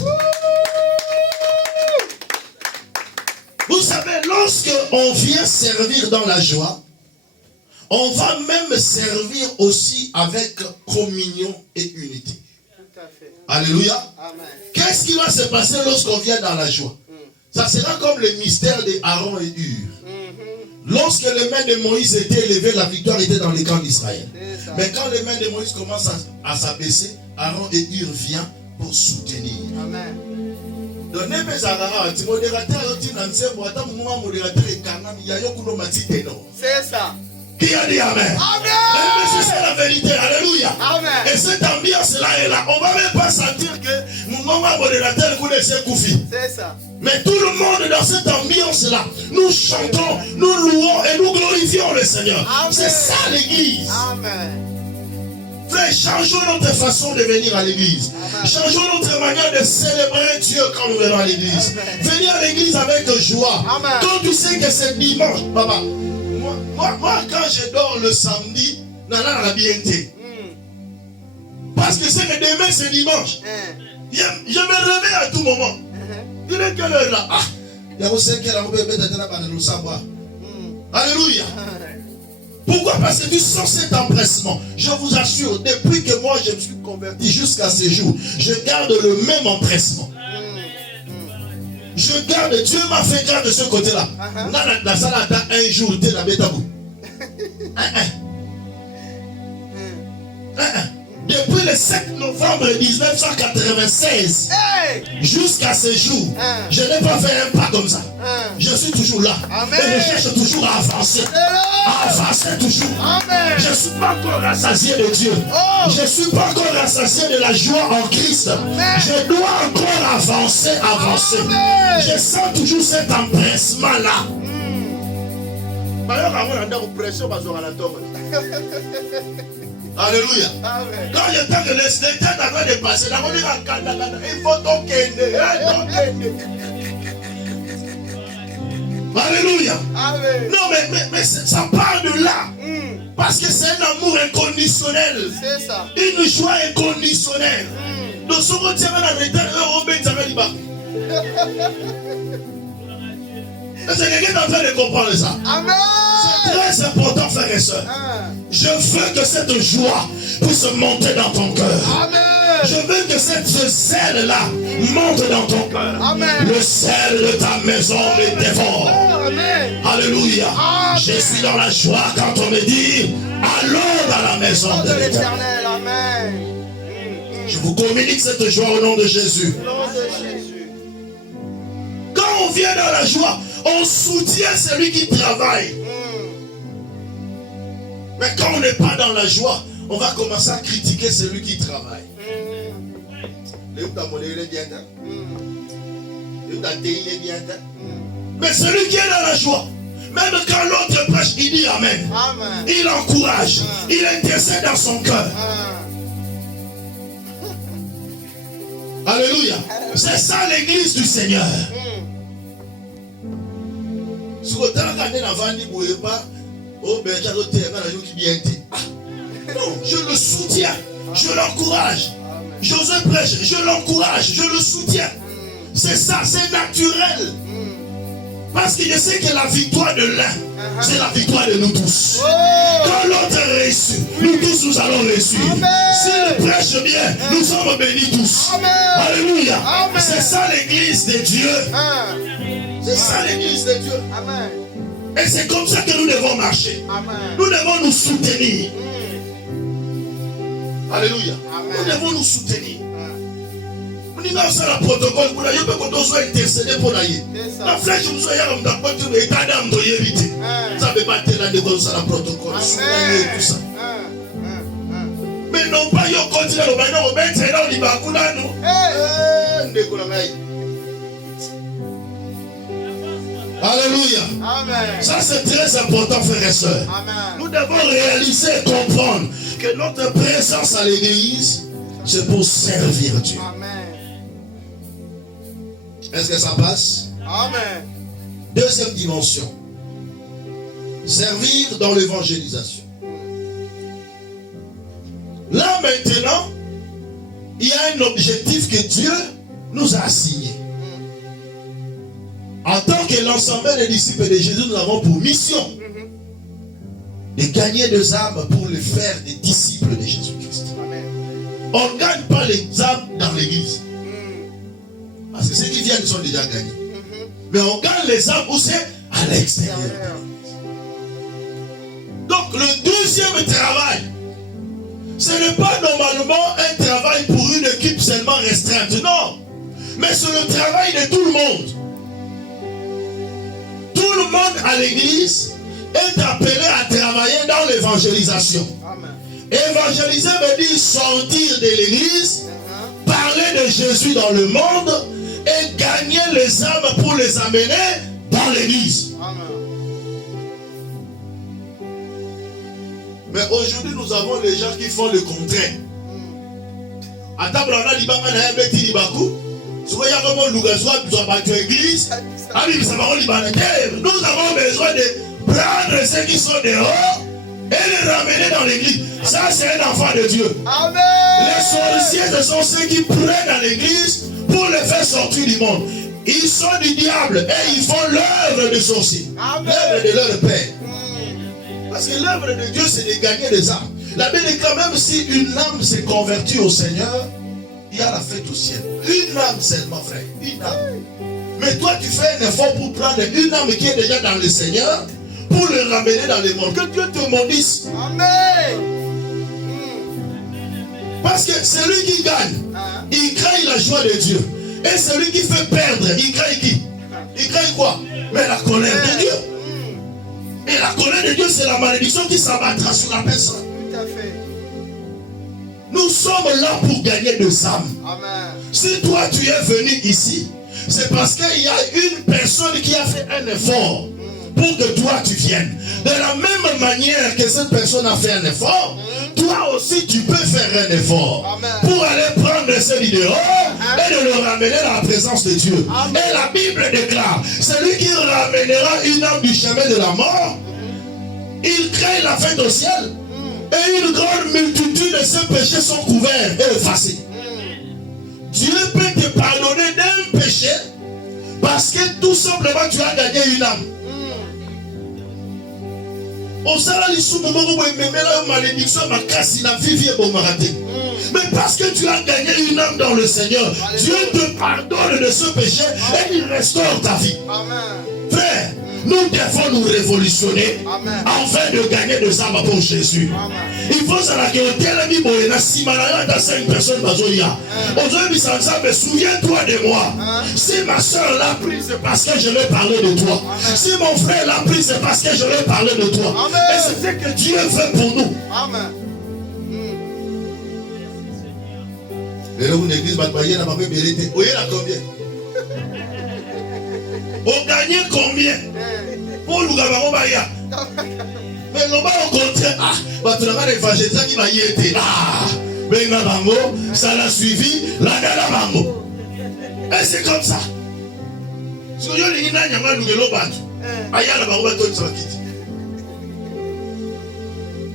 Vous savez, lorsque on vient servir dans la joie, on va même servir aussi avec communion et unité. Tout à fait. Alléluia. Amen. Qu'est-ce qui va se passer lorsqu'on vient dans la joie? Ça sera comme le mystère de Aaron et Hur. Lorsque les mains de Moïse étaient élevées, la victoire était dans les camps d'Israël. Mais quand les mains de Moïse commencent à s'abaisser, Aaron et Hur viennent pour soutenir. Amen. C'est ça. Qui a dit Amen? Amen. C'est la vérité. Alléluia. Amen. Et cette ambiance-là est là. On ne va même pas sentir que mon modérateur est Koufi. C'est ça. Mais tout le monde dans cette ambiance-là, nous chantons, nous louons et nous glorifions le Seigneur. Amen. C'est ça l'église. Amen. Frère, changeons notre façon de venir à l'église. Amen. Changeons notre manière de célébrer Dieu quand nous venons à l'église. Amen. Venez à l'église avec joie. Amen. Quand tu sais que c'est dimanche, papa. Moi, quand je dors le samedi, la BNT. Parce que c'est que demain c'est dimanche. Je me réveille à tout moment. Il est quelle heure là? Ah, il y a aussi qu'elle a Alléluia. Pourquoi? Parce que tu sens cet empressement. Je vous assure, depuis que moi je me suis converti jusqu'à ce jour, je garde le même empressement. Je garde, Dieu m'a fait garde de ce côté-là. Dans ça, là, un jour, tu es la bétabou. Depuis le 7 novembre 1996 jusqu'à ce jour, je n'ai pas fait un pas comme ça. Je suis toujours là. Amen. Et je cherche toujours à avancer. À avancer toujours. Amen. Je ne suis pas encore rassasié de Dieu. Oh. Je ne suis pas encore rassasié de la joie en Christ. Je dois encore avancer. Amen. Je sens toujours cet empressement-là. Alléluia. Amen. Quand le temps que le temps d'avant de passer, il faut donc Alléluia. Amen. Non, mais ça part de là. Parce que c'est un amour inconditionnel. C'est ça. Une joie inconditionnelle. Donc, si on tient la retard, on met ça là-bas. Est-ce que quelqu'un est en train de comprendre ça? Amen. C'est très important, frères et sœurs. Je veux que cette joie puisse monter dans ton cœur. Amen. Je veux que cette zèle-là monte dans ton cœur. Amen. Le sel de ta maison me dévore. Amen. Alléluia. Amen. Je suis dans la joie quand on me dit allons dans la maison Nom de de l'Éternel. l'Éternel. Amen. Je vous communique cette joie au nom de Jésus. Nom de Jésus. Quand on vient dans la joie, on soutient celui qui travaille. Mais quand on n'est pas dans la joie, on va commencer à critiquer celui qui travaille. Mais celui qui est dans la joie, même quand l'autre prêche, il dit Amen. Amen. Il encourage, il intercède dans son cœur. Alléluia. C'est ça l'église du Seigneur. Non, je le soutiens, je l'encourage. Josué prêche, je l'encourage, je le soutiens. C'est ça, c'est naturel. Parce que je sais que la victoire de l'un, c'est la victoire de nous tous. Quand l'autre réussit, nous tous nous allons réussir. S'il prêche bien, nous sommes bénis tous. Alléluia. C'est ça l'église de Dieu. C'est ça l'église de Dieu. Amen. Et c'est comme ça que nous devons marcher. Amen. Nous devons nous soutenir. Alléluia. Amen. Nous devons nous soutenir. Nous avons ça le protocole. Nous devons intercéder pour l'aïe. La flèche, nous avons un état d'âme de l'éviter. Ça ne veut pas être là devant ça le protocole. Soutenir tout ça. Mais non pas yo continuer le bain au bain c'est là on y va kuna nous. Alléluia. Amen. Ça c'est très important frères et sœurs. Amen. Nous devons réaliser et comprendre que notre présence à l'église c'est pour servir Dieu. Amen. Est-ce que ça passe? Amen. Deuxième dimension. Servir dans l'évangélisation. Là maintenant, il y a un objectif que Dieu nous a assigné. En tant que l'ensemble des disciples de Jésus, nous avons pour mission de gagner des âmes pour les faire des disciples de Jésus-Christ. On ne gagne pas les âmes dans l'église. Parce que ceux qui viennent sont déjà gagnés. Mais on gagne les âmes où c'est à l'extérieur. Donc le deuxième travail, ce n'est pas normalement un travail pour une équipe seulement restreinte, non. Mais c'est le travail de tout le monde. Tout le monde à l'église est appelé à travailler dans l'évangélisation. Évangéliser veut dire sortir de l'église, parler de Jésus dans le monde et gagner les âmes pour les amener dans l'église. Mais aujourd'hui, nous avons les gens qui font le contraire. Nous avons besoin de prendre ceux qui sont dehors et les ramener dans l'église. Ça, c'est un enfant de Dieu. Amen. Les sorciers, ce sont ceux qui prennent dans l'église pour les faire sortir du monde. Ils sont du diable et ils font l'œuvre des sorciers. L'œuvre de leur père. Parce que l'œuvre de Dieu, c'est de gagner des âmes. La Bible déclare même si une âme s'est convertie au Seigneur, il y a la fête au ciel. Une âme seulement, frère. Une âme. Mais toi, tu fais un effort pour prendre une âme qui est déjà dans le Seigneur, pour le ramener dans le monde. Que Dieu te maudisse. Amen. Parce que celui qui gagne, il crée la joie de Dieu. Et celui qui fait perdre, il crée qui? Il crée quoi? Mais la colère de Dieu. Et la colère de Dieu, c'est la malédiction qui s'abattra sur la personne. Tout à fait. Nous sommes là pour gagner des âmes. Amen. Si toi tu es venu ici, c'est parce qu'il y a une personne qui a fait un effort pour que toi tu viennes. De la même manière que cette personne a fait un effort, toi aussi tu peux faire un effort. Amen. Pour aller prendre celui dehors et de le ramener dans la présence de Dieu. Amen. Et la Bible déclare, celui qui ramènera une âme du chemin de la mort, il crée la fête au ciel. Et une grande multitude de ses péchés sont couverts et effacés. Dieu peut te pardonner d'un péché parce que tout simplement tu as gagné une âme. On s'arrête ici, malédiction, ma casse, la vie est bon marathon. Mais parce que tu as gagné une âme dans le Seigneur, Dieu te pardonne de ce péché et il restaure ta vie. Amen. Frère, nous devons nous révolutionner afin de gagner des âmes pour Jésus. Il faut savoir que au Télémi Boyena, si malade dans 5 personnes, aujourd'hui, souviens-toi de moi. Si ma soeur l'a prise, c'est parce que je vais parler de toi. Si mon frère l'a prise, c'est parce que je vais parler de toi. Et c'est ce que Dieu fait pour nous. Amen. Et là, une église, il y a combien? On gagne combien? Pour nous gagner. Mais non, pas au contraire. Ah, tu n'as pas d'évangélisé qui va y être. Ah, mais ça l'a suivi, la gala bango. Et c'est comme ça. Si on dit qu'il y a un nous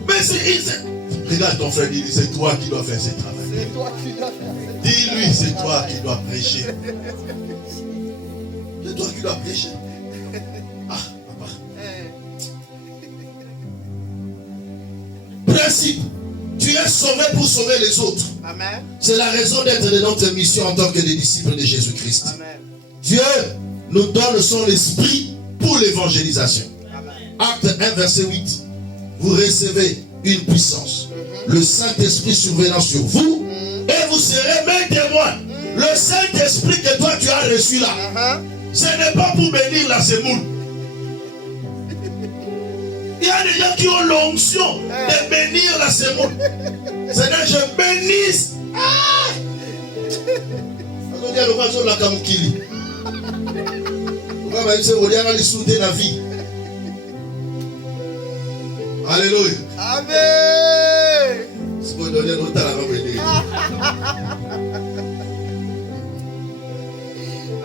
mais c'est. Regarde ton frère, c'est toi qui dois faire ce travail. C'est toi qui dois faire. Dis-lui, c'est toi qui dois prêcher. C'est toi qui dois prêcher. Ah, papa. Principe, tu es sauvé pour sauver les autres. Amen. C'est la raison d'être de notre mission en tant que des disciples de Jésus-Christ. Amen. Dieu nous donne son esprit pour l'évangélisation. Amen. Acte 1, verset 8. Vous recevez une puissance. Le Saint-Esprit survenant sur vous. Et vous serez mes témoins. Le Saint-Esprit que toi tu as reçu là. Ce n'est pas pour bénir la semoule. Il y a des gens qui ont l'onction de bénir la semoule. Seigneur, je bénisse. Alléluia. Amen.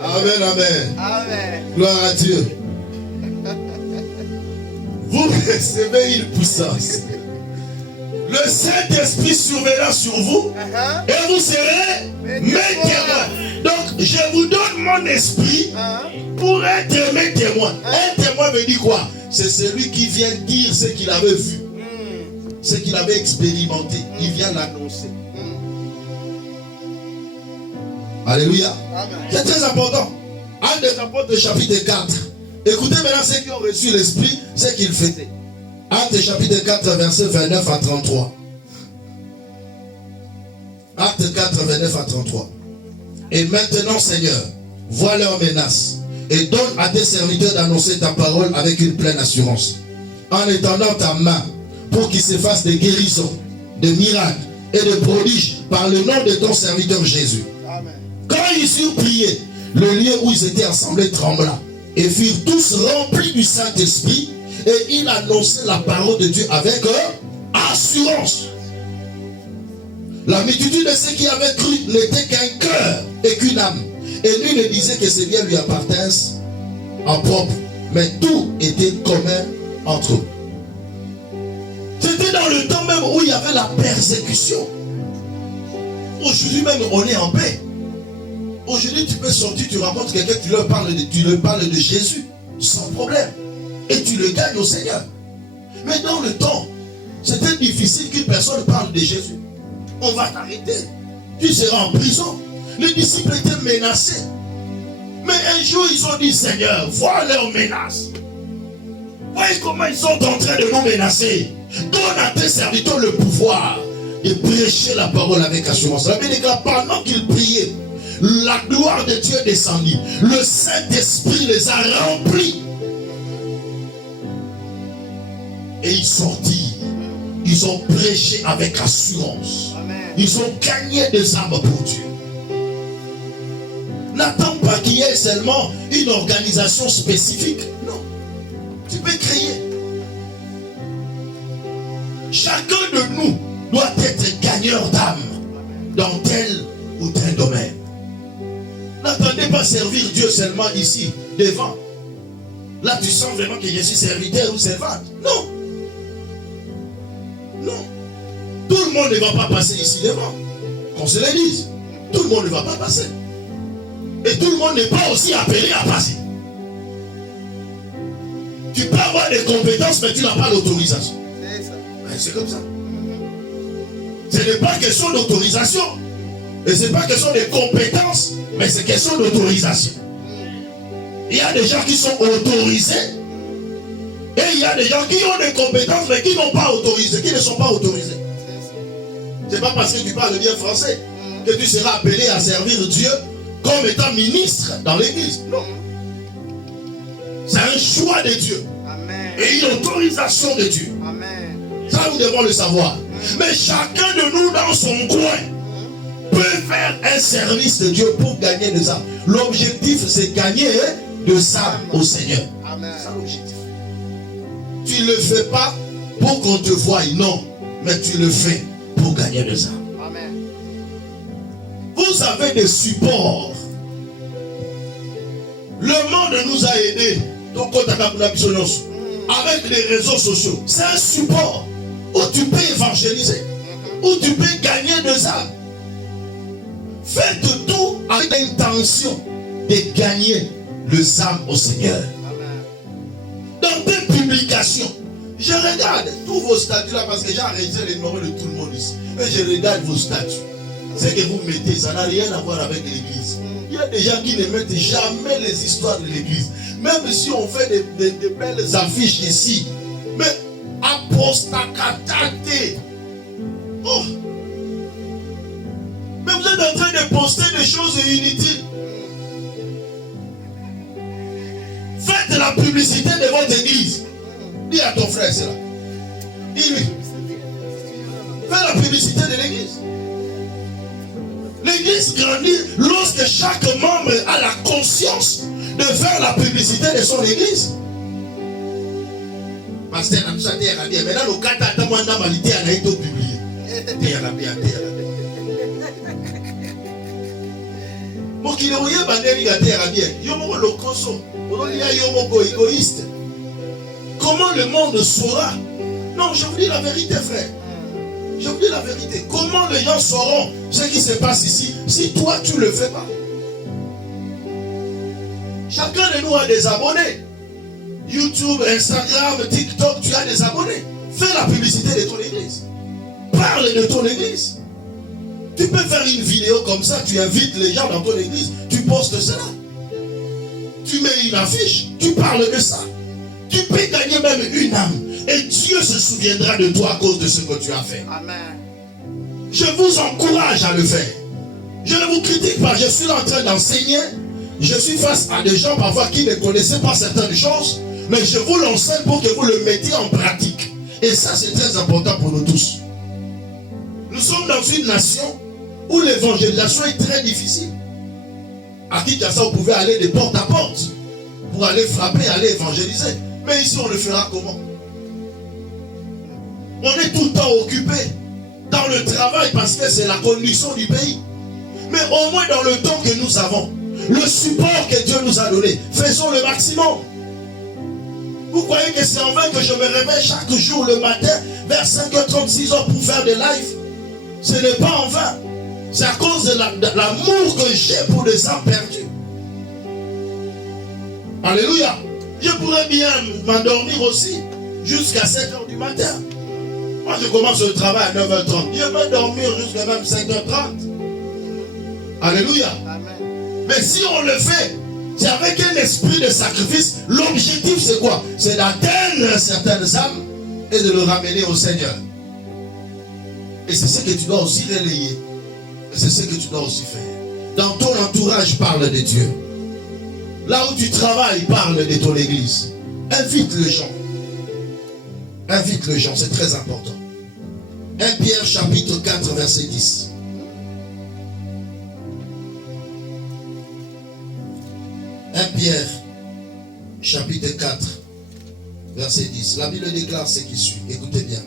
Amen, amen. Amen. Gloire à Dieu. Vous recevez une puissance. Le Saint-Esprit surveillera sur vous et vous serez mes témoins. Donc, je vous donne mon esprit pour être mes témoins. Un témoin veut dire quoi? C'est celui qui vient dire ce qu'il avait vu, ce qu'il avait expérimenté. Il vient l'annoncer. Alléluia. C'est très important. Actes des Apôtres, chapitre 4. Écoutez maintenant ceux qui ont reçu l'Esprit, ce qu'ils faisaient. Actes chapitre 4, verset 29 à 33. Actes 4, 29 à 33. Et maintenant, Seigneur, vois leurs menaces et donne à tes serviteurs d'annoncer ta parole avec une pleine assurance, en étendant ta main pour qu'il se fasse des guérisons, des miracles et des prodiges par le nom de ton serviteur Jésus. Amen. Quand ils eurent prié, le lieu où ils étaient assemblés trembla et furent tous remplis du Saint-Esprit et ils annonçaient la parole de Dieu avec assurance. La multitude de ceux qui avaient cru n'était qu'un cœur et qu'une âme. Et lui ne disait que ses biens lui appartinssent en propre, mais tout était commun entre eux. C'était dans le temps même où il y avait la persécution. Aujourd'hui même, on est en paix. Aujourd'hui, tu peux sortir, tu rencontres quelqu'un, tu leur parles de Jésus, sans problème. Et tu le gagnes au Seigneur. Mais dans le temps, c'était difficile qu'une personne parle de Jésus. On va t'arrêter. Tu seras en prison. Les disciples étaient menacés. Mais un jour, ils ont dit, Seigneur, vois leurs menaces. Voyez comment ils sont en train de nous menacer. Donne à tes serviteurs le pouvoir de prêcher la parole avec assurance. La Bible déclare, pendant qu'ils priaient, la gloire de Dieu descendit. Le Saint-Esprit les a remplis. Et ils sortirent. Ils ont prêché avec assurance. Amen. Ils ont gagné des âmes pour Dieu. N'attends pas qu'il y ait seulement une organisation spécifique. Non. Tu peux créer. Chacun de nous doit être gagneur d'âme dans tel ou tel domaine. N'attendez pas servir Dieu seulement ici, devant. Là, tu sens vraiment que je suis serviteur ou servante. Non. Non. Tout le monde ne va pas passer ici devant. Qu'on se le dise. Tout le monde ne va pas passer. Et tout le monde n'est pas aussi appelé à passer. Tu peux avoir des compétences, mais tu n'as pas l'autorisation. C'est ça. C'est comme ça. Ce n'est pas question d'autorisation. Et ce n'est pas question de compétences, mais c'est question d'autorisation. Il y a des gens qui sont autorisés. Et il y a des gens qui ont des compétences, mais qui n'ont pas autorisé, qui ne sont pas autorisés. Ce n'est pas parce que tu parles bien français que tu seras appelé à servir Dieu comme étant ministre dans l'église. Non. C'est un choix de Dieu. Amen. Et une autorisation de Dieu. Amen. Ça, nous devons le savoir. Mais chacun de nous, dans son coin, peut faire un service de Dieu pour gagner des âmes. L'objectif, c'est gagner des âmes au Seigneur. Amen. C'est ça l'objectif. Tu ne le fais pas pour qu'on te voie, non. Mais tu le fais pour gagner des âmes. Amen. Vous avez des supports. Le monde nous a aidés. Avec les réseaux sociaux. C'est un support où tu peux évangéliser. Où tu peux gagner des âmes. Faites tout avec l'intention de gagner les âmes au Seigneur. Amen. Dans tes publications, je regarde tous vos statuts là parce que j'ai arrêté les numéros de tout le monde ici. Et je regarde vos statuts. Ce que vous mettez, ça n'a rien à voir avec l'église. Il y a des gens qui ne mettent jamais les histoires de l'église. Même si on fait de belles affiches ici. Mais apostacatate. Oh. Mais vous êtes en train de poster des choses inutiles. Faites la publicité de votre église. Dis à ton frère cela. Dis-lui. Fais la publicité de l'église. L'église grandit lorsque chaque membre a la conscience de faire la publicité de son église. Pasteur, maintenant le kata à ta malité a été publié. Pour qu'il y ait bandé à terre bien, yomo le conso, yomo égoïste. Comment le monde saura? Non, je vous dis la vérité, frère. Je vous dis la vérité. Comment les gens sauront ce qui se passe ici si toi tu ne le fais pas? Chacun de nous a des abonnés. YouTube, Instagram, TikTok, tu as des abonnés. Fais la publicité de ton église. Parle de ton église. Tu peux faire une vidéo comme ça, tu invites les gens dans ton église, tu postes cela. Tu mets une affiche, tu parles de ça. Tu peux gagner même une âme. Et Dieu se souviendra de toi à cause de ce que tu as fait. Amen. Je vous encourage à le faire. Je ne vous critique pas, je suis en train d'enseigner. Je suis face à des gens parfois qui ne connaissaient pas certaines choses. Mais je vous l'enseigne pour que vous le mettiez en pratique. Et ça, c'est très important pour nous tous. Nous sommes dans une nation où l'évangélisation est très difficile. À Kinshasa, vous pouvez aller de porte à porte pour aller frapper, aller évangéliser. Mais ici, on le fera comment? On est tout le temps occupé dans le travail parce que c'est la condition du pays. Mais au moins dans le temps que nous avons, le support que Dieu nous a donné, faisons le maximum. Vous croyez que c'est en vain que je me réveille chaque jour le matin vers 5h36 pour faire des lives? Ce n'est pas en vain. C'est à cause de l'amour que j'ai pour les âmes perdues. Alléluia. Je pourrais bien m'endormir aussi jusqu'à 7h du matin. Moi, je commence le travail à 9h30. Je peux dormir jusqu'à même 5h30. Alléluia. Amen. Mais si on le fait, c'est avec un esprit de sacrifice. L'objectif, c'est quoi? C'est d'atteindre certaines âmes et de le ramener au Seigneur. Et c'est ce que tu dois aussi relayer. Et c'est ce que tu dois aussi faire. Dans ton entourage, parle de Dieu. Là où tu travailles, parle de ton église. Invite les gens. Invite les gens, c'est très important. 1 Pierre chapitre 4, verset 10. 1 Pierre chapitre 4, verset 10. La Bible déclare ce qui suit. Écoutez bien.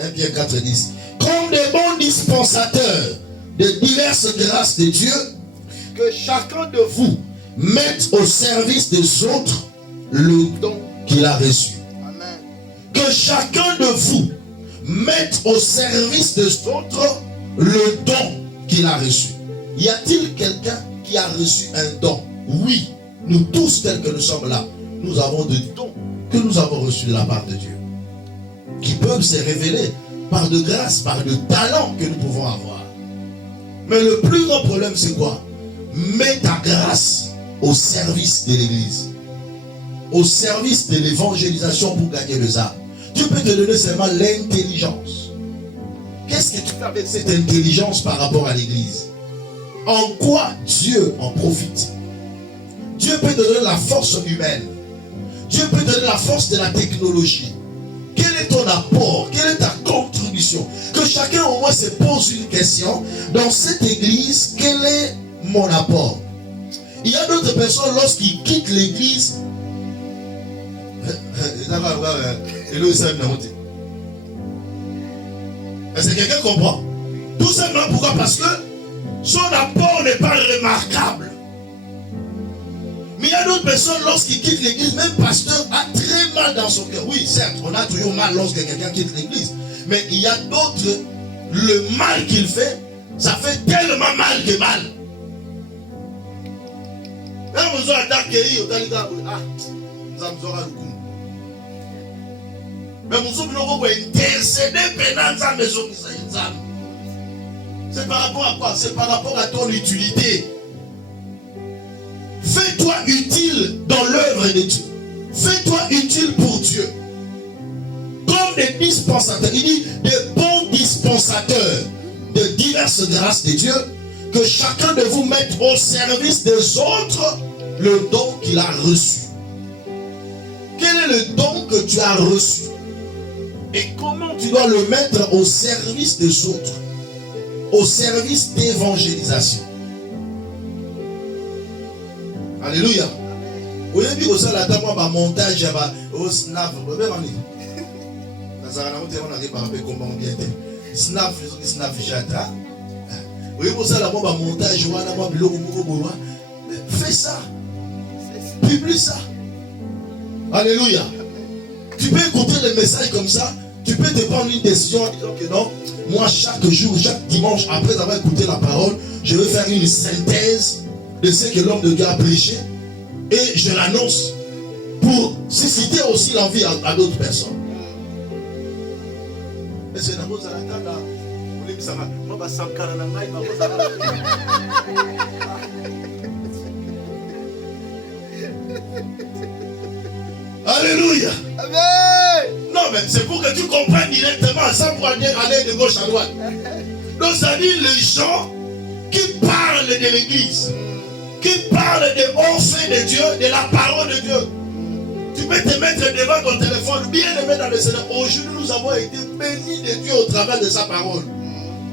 1 Pierre 4, 10. Comme des bons dispensateurs de diverses grâces de Dieu, que chacun de vous mette au service des autres le don qu'il a reçu. Amen. Que chacun de vous mette au service des autres le don qu'il a reçu. Y a-t-il quelqu'un qui a reçu un don? Oui, nous tous tels que nous sommes là, nous avons des dons que nous avons reçus de la part de Dieu, qui peuvent se révéler par de grâce, par de talents que nous pouvons avoir. Mais le plus grand problème, c'est quoi? Mets ta grâce au service de l'église, au service de l'évangélisation pour gagner les âmes. Dieu peut te donner seulement l'intelligence. Qu'est-ce que tu fais avec cette intelligence par rapport à l'église? En quoi Dieu en profite? Dieu peut te donner la force humaine. Dieu peut te donner la force de la technologie. Quel est ton apport? Quelle est ta contribution? Que chacun au moins se pose une question. Dans cette église, quel est mon apport? Il y a d'autres personnes, lorsqu'ils quittent l'église, est-ce que quelqu'un comprend? Tout simplement pourquoi? Parce que son apport n'est pas remarquable. Mais il y a d'autres personnes, lorsqu'ils quittent l'église, même pasteur a très mal dans son cœur. Oui, certes, on a toujours mal lorsque quelqu'un quitte l'église. Mais il y a d'autres, le mal qu'il fait, ça fait tellement mal que mal. Là, vous avez attaqué, nous avons le coup. Mais nous sommes intercédés pendant sa maison. C'est par rapport à quoi? C'est par rapport à ton utilité. Fais-toi utile dans l'œuvre de Dieu. Fais-toi utile pour Dieu. Comme des dispensateurs. Il dit des bons dispensateurs de diverses grâces de Dieu. Que chacun de vous mette au service des autres le don qu'il a reçu. Quel est le don que tu as reçu? Et comment tu dois le mettre au service des autres? Au service d'évangélisation. Alléluia. Vous avez vu que ça, là, moi, ma montage, au snap, vous avez vu, ça va nous par comment on dit, snap, jata. Vous avez vu ça, là, moi, ma montage, fais ça. Publie ça. Alléluia. Tu peux écouter les messages comme ça. Tu peux te prendre une décision en disant que non, moi chaque jour, chaque dimanche, après avoir écouté la parole, je vais faire une synthèse de ce que l'homme de Dieu a prêché et je l'annonce pour susciter aussi l'envie à d'autres personnes. Et c'est dans nos attaques là. Alléluia. Amen. Non, mais c'est pour que tu comprennes directement, sans pouvoir aller de gauche à droite. Donc ça dit les gens qui parlent de l'église, qui parlent des hauts faits de Dieu, de la parole de Dieu. Tu peux te mettre devant ton téléphone, bien le mettre dans le Seigneur. Aujourd'hui, nous avons été bénis de Dieu au travers de sa parole.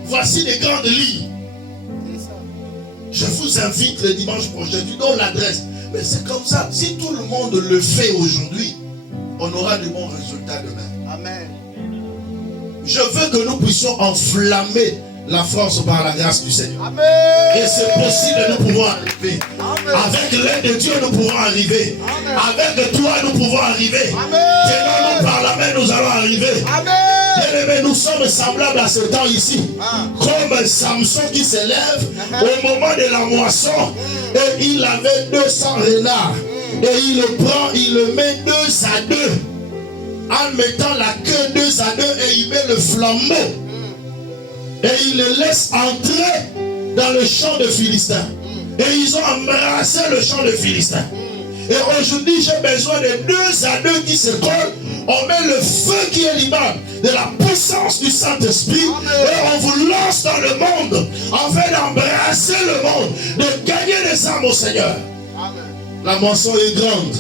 Voici les grandes lignes. Je vous invite le dimanche prochain, tu donnes l'adresse. Mais c'est comme ça, si tout le monde le fait aujourd'hui, on aura de bons résultats demain. Amen. Je veux que nous puissions enflammer la France par la grâce du Seigneur. Amen. Et c'est possible, nous pouvons arriver. Amen. Avec l'aide de Dieu, nous pouvons arriver. Amen. Avec toi, nous pouvons arriver. Amen. Tenons-nous par la main, nous allons arriver. Amen. Bien-aimés, nous sommes semblables à ce temps ici. Comme Samson qui s'élève au moment de la moisson. Et il avait 200 renards. Et il le prend, il le met 2 à 2. En mettant la queue 2 à 2 et il met le flambeau. Et il le laisse entrer dans le champ de Philistins. Et ils ont embrassé le champ de Philistins. Et aujourd'hui, j'ai besoin de 2 à 2 qui se collent. On met le feu qui est l'image de la puissance du Saint-Esprit. Et on vous lance dans le monde afin d'embrasser le monde, de gagner des âmes au Seigneur. Amen. La moisson est grande,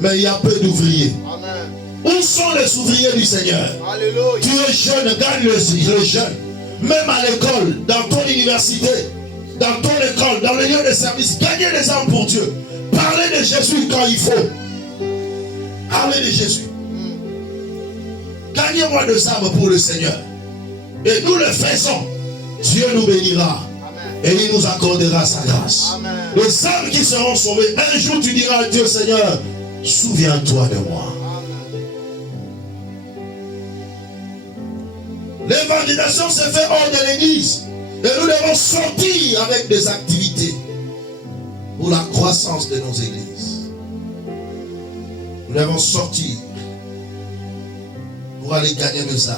mais il y a peu d'ouvriers. Amen. Où sont les ouvriers du Seigneur? Alléluia. Tu es jeune, gagne le jeune. Même à l'école, dans ton université, dans ton école, dans le lieu de service, gagnez des âmes pour Dieu. Parlez de Jésus quand il faut. Parlez de Jésus. Gagnez-moi des âmes pour le Seigneur. Et nous le faisons. Dieu nous bénira. Amen. Et il nous accordera sa grâce. Amen. Les âmes qui seront sauvées, un jour tu diras à Dieu, Seigneur, souviens-toi de moi. L'évangélisation se fait hors de l'église. Et nous devons sortir avec des activités pour la croissance de nos églises. Nous devons sortir pour aller gagner nos âmes.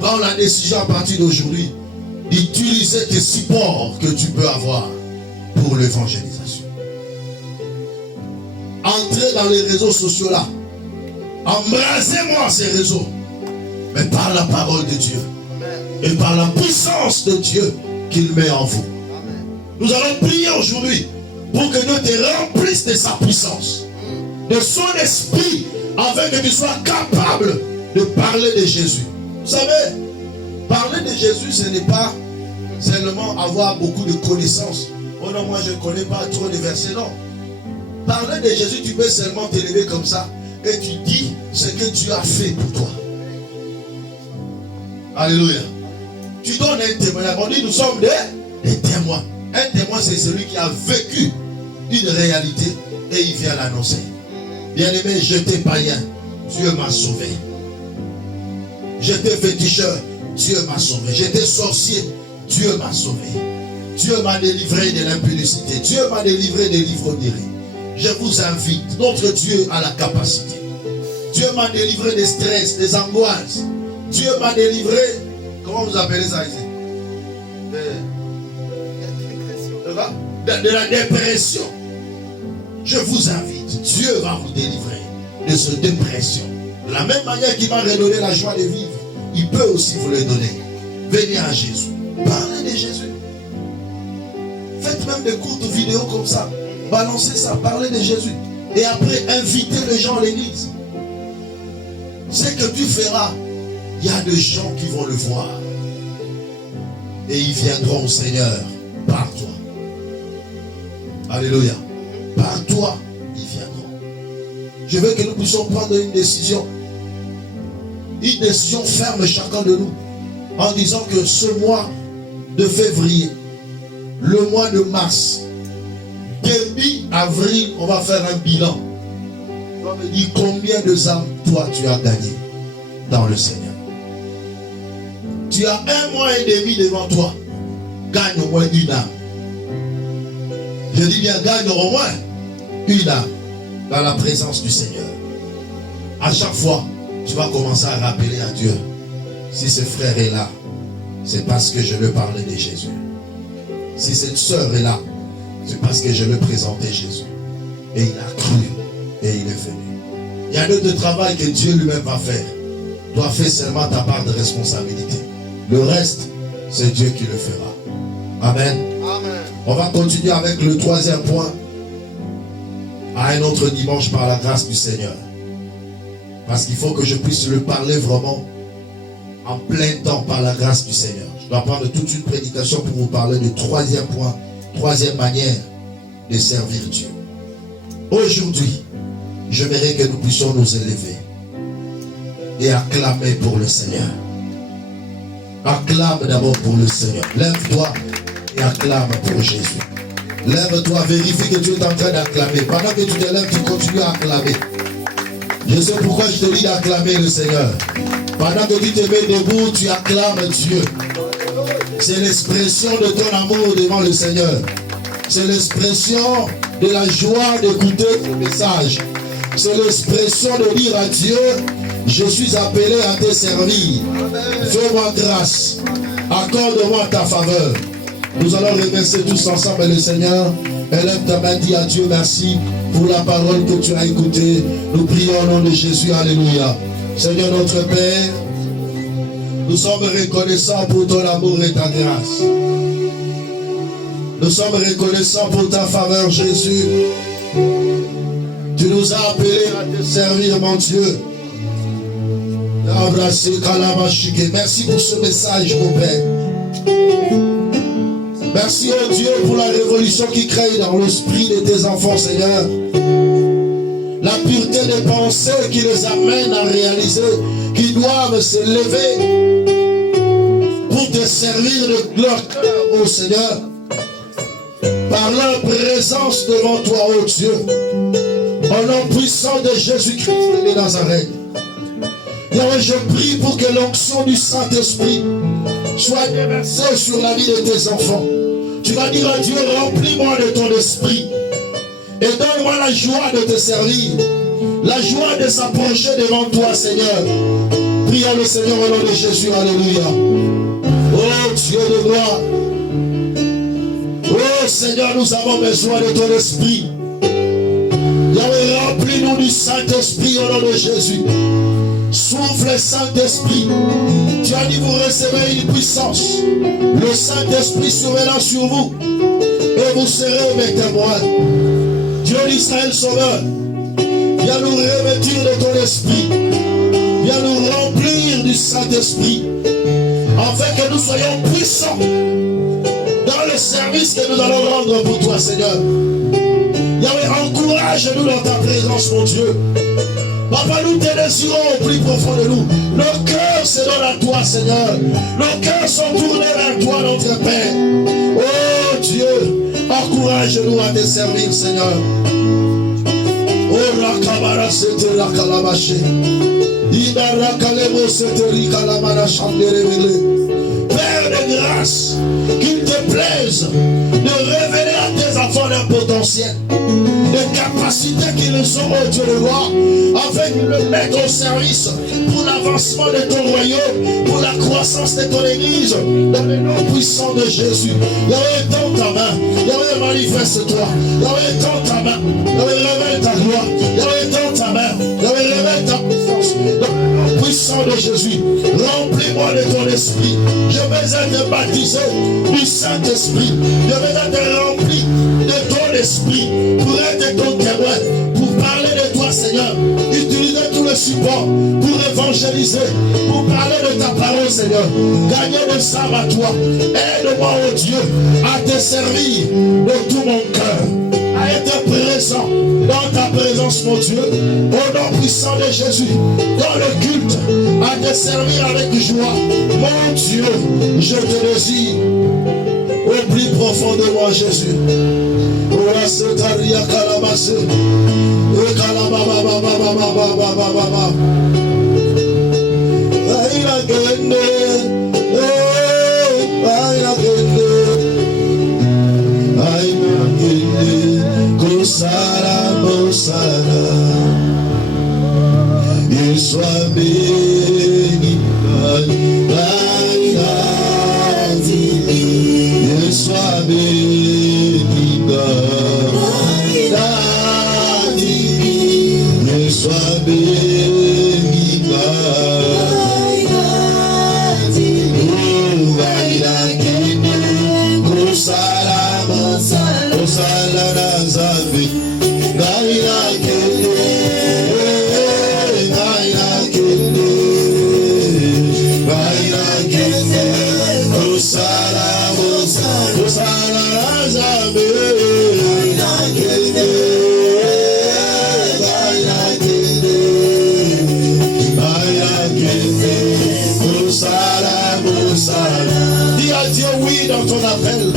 Prends la décision à partir d'aujourd'hui d'utiliser tes supports que tu peux avoir pour l'évangélisation. Entrez dans les réseaux sociaux là. Embrassez-moi ces réseaux. Mais par la parole de Dieu. Amen. Et par la puissance de Dieu qu'il met en vous. Amen. Nous allons prier aujourd'hui pour que Dieu te remplisse de sa puissance, de son esprit, afin que tu sois capable de parler de Jésus. Vous savez, parler de Jésus, ce n'est pas seulement avoir beaucoup de connaissances. Oh non, moi je ne connais pas trop de versets, non. Parler de Jésus, tu peux seulement t'élever comme ça et tu dis ce que Dieu a fait pour toi. Alléluia. Tu donnes un témoignage. On dit nous sommes des témoins. Un témoin, c'est celui qui a vécu une réalité et il vient l'annoncer. Bien-aimé, j'étais païen, Dieu m'a sauvé. J'étais féticheur, Dieu m'a sauvé. J'étais sorcier, Dieu m'a sauvé. Dieu m'a délivré de l'impudicité. Dieu m'a délivré des l'ivrognerie. Je vous invite, notre Dieu a la capacité. Dieu m'a délivré des stress, des angoisses. Dieu m'a délivré, comment vous appelez ça ici? de la dépression. Je vous invite, Dieu va vous délivrer de cette dépression. De la même manière qu'il m'a redonné la joie de vivre, il peut aussi vous le donner. Venez à Jésus. Parlez de Jésus. Faites même des courtes vidéos comme ça. Balancez ça, parlez de Jésus. Et après, invitez les gens à l'église. Ce que tu feras, il y a des gens qui vont le voir. Et ils viendront au Seigneur par toi. Alléluia. Par toi, ils viendront. Je veux que nous puissions prendre une décision. Une décision ferme chacun de nous. En disant que ce mois de février, le mois de mars, début avril, on va faire un bilan. On va me dire combien de âmes toi tu as gagné dans le Seigneur. Tu as 1 mois et demi devant toi. Gagne au moins une âme. Je dis bien gagne au moins une âme dans la présence du Seigneur. À chaque fois, tu vas commencer à rappeler à Dieu. Si ce frère est là, c'est parce que je veux parler de Jésus. Si cette soeur est là, c'est parce que je veux présenter Jésus. Et il a cru et il est venu. Il y a d'autres travail que Dieu lui-même va faire. Toi, fais seulement ta part de responsabilité. Le reste, c'est Dieu qui le fera. Amen. Amen. On va continuer avec le 3e point. À un autre dimanche par la grâce du Seigneur. Parce qu'il faut que je puisse le parler vraiment en plein temps par la grâce du Seigneur. Je dois prendre toute une prédication pour vous parler du 3e point, 3e manière de servir Dieu. Aujourd'hui, j'aimerais que nous puissions nous élever et acclamer pour le Seigneur. Acclame d'abord pour le Seigneur. Lève-toi et acclame pour Jésus. Lève-toi, vérifie que tu es en train d'acclamer. Pendant que tu te lèves, tu continues à acclamer. Je sais pourquoi je te dis d'acclamer le Seigneur. Pendant que tu te mets debout, tu acclames Dieu. C'est l'expression de ton amour devant le Seigneur. C'est l'expression de la joie d'écouter le message. C'est l'expression de dire à Dieu, je suis appelé à te servir. Fais-moi grâce. Accorde-moi ta faveur. Nous allons remercier tous ensemble le Seigneur. Élève ta main, dis à Dieu merci pour la parole que tu as écoutée. Nous prions au nom de Jésus. Alléluia. Seigneur notre Père, nous sommes reconnaissants pour ton amour et ta grâce. Nous sommes reconnaissants pour ta faveur, Jésus. Tu nous as appelés à te servir, mon Dieu. Merci pour ce message, mon Père. Merci, oh Dieu, pour la révolution qui crée dans l'esprit de tes enfants, Seigneur. La pureté des pensées qui les amène à réaliser qu'ils doivent se lever pour te servir de leur cœur, oh Seigneur. Par leur présence devant toi, oh Dieu. Au nom puissant de Jésus-Christ de Nazareth. Yahweh, je prie pour que l'onction du Saint-Esprit soit déversée sur la vie de tes enfants. Tu vas dire à Dieu, remplis-moi de ton esprit et donne-moi la joie de te servir, la joie de s'approcher devant toi, Seigneur. Prions le Seigneur au nom de Jésus. Alléluia. Oh Dieu de gloire. Oh Seigneur, nous avons besoin de ton esprit. Yahweh, remplis-nous du Saint-Esprit au nom de Jésus. Souffle, Saint-Esprit. Tu as dit, vous recevez une puissance. Le Saint-Esprit survenant sur vous. Et vous serez mes témoins. Dieu d'Israël Sauveur, viens nous revêtir de ton esprit. Viens nous remplir du Saint-Esprit. Afin que nous soyons puissants dans le service que nous allons rendre pour toi, Seigneur. Yahweh, encourage-nous dans ta présence, mon Dieu. Papa, nous te désirons au plus profond de nous. Nos cœurs se donnent à toi, Seigneur. Nos cœurs sont tournés vers toi, notre Père. Oh Dieu, encourage-nous à te servir, Seigneur. Oh, la cabara, c'était la calabaché. Idara kalebo, c'était la calamara, Père de grâce, qu'il te plaise de révéler à tes enfants leur potentiel, les capacités qui nous sont, oh Dieu de gloire, afin de le mettre au service pour l'avancement de ton royaume, pour la croissance de ton église, dans le nom puissant de Jésus. Yahweh, tends ta main. Yahweh, manifeste-toi. Yahweh, tends ta main. Yahweh, révèle ta gloire. Yahweh, tends ta main. Yahweh, révèle ta puissance. Dans le nom puissant de Jésus, remplis-moi de ton esprit. Je veux être baptisé du Saint-Esprit. Je veux être rempli de ton esprit pour être ton témoin, pour parler de toi, Seigneur. Utiliser tout le support pour évangéliser, pour parler de ta parole, Seigneur. Gagner des âmes à toi. Aide-moi, oh Dieu, à te servir de tout mon cœur, à être présent dans ta présence, mon Dieu, au nom puissant de Jésus, dans le culte, à te servir avec joie. Mon Dieu, je te désire au plus profond de moi, Jésus. Il soit béni, il soit béni, il soit béni, Dis à Dieu oui dans ton appel.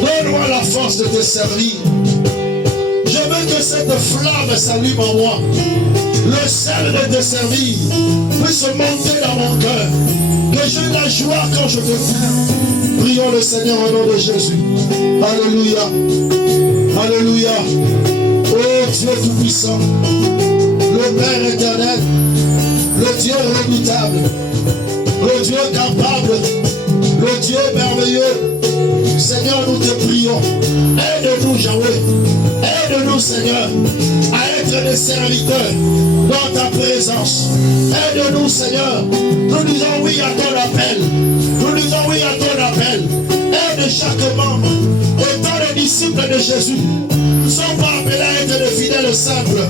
Donne-moi la force de te servir. Je veux que cette flamme s'allume en moi. Le sel de te servir puisse monter dans mon cœur. Que j'ai la joie quand je te prie. Prions le Seigneur au nom de Jésus. Alléluia. Alléluia. Oh Dieu Tout-Puissant, le Père éternel, le Dieu redoutable, le Dieu capable, le Dieu merveilleux. Seigneur, nous te prions. Aide-nous, Yahweh. Aide-nous, Seigneur, à être des serviteurs dans ta présence. Aide-nous, Seigneur. Nous disons oui à ton appel. Nous disons oui à ton appel. Aide chaque membre. Étant les disciples de Jésus, nous ne sommes pas appelés à être des fidèles simples,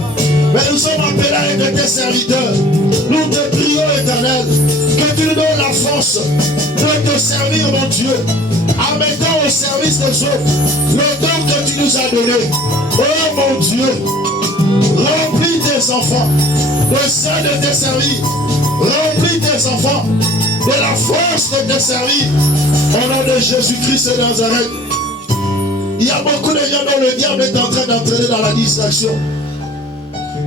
mais nous sommes appelés à être des serviteurs. Nous te prions, Éternel, que tu nous donnes la force de te servir, mon Dieu, en mettant au service des autres le don que tu nous as donné. Oh mon Dieu, remplis tes enfants de ça de te servir. Remplis tes enfants de la force de te servir. Au nom de Jésus-Christ de Nazareth. Il y a beaucoup de gens dont le diable est en train d'entraîner dans la distraction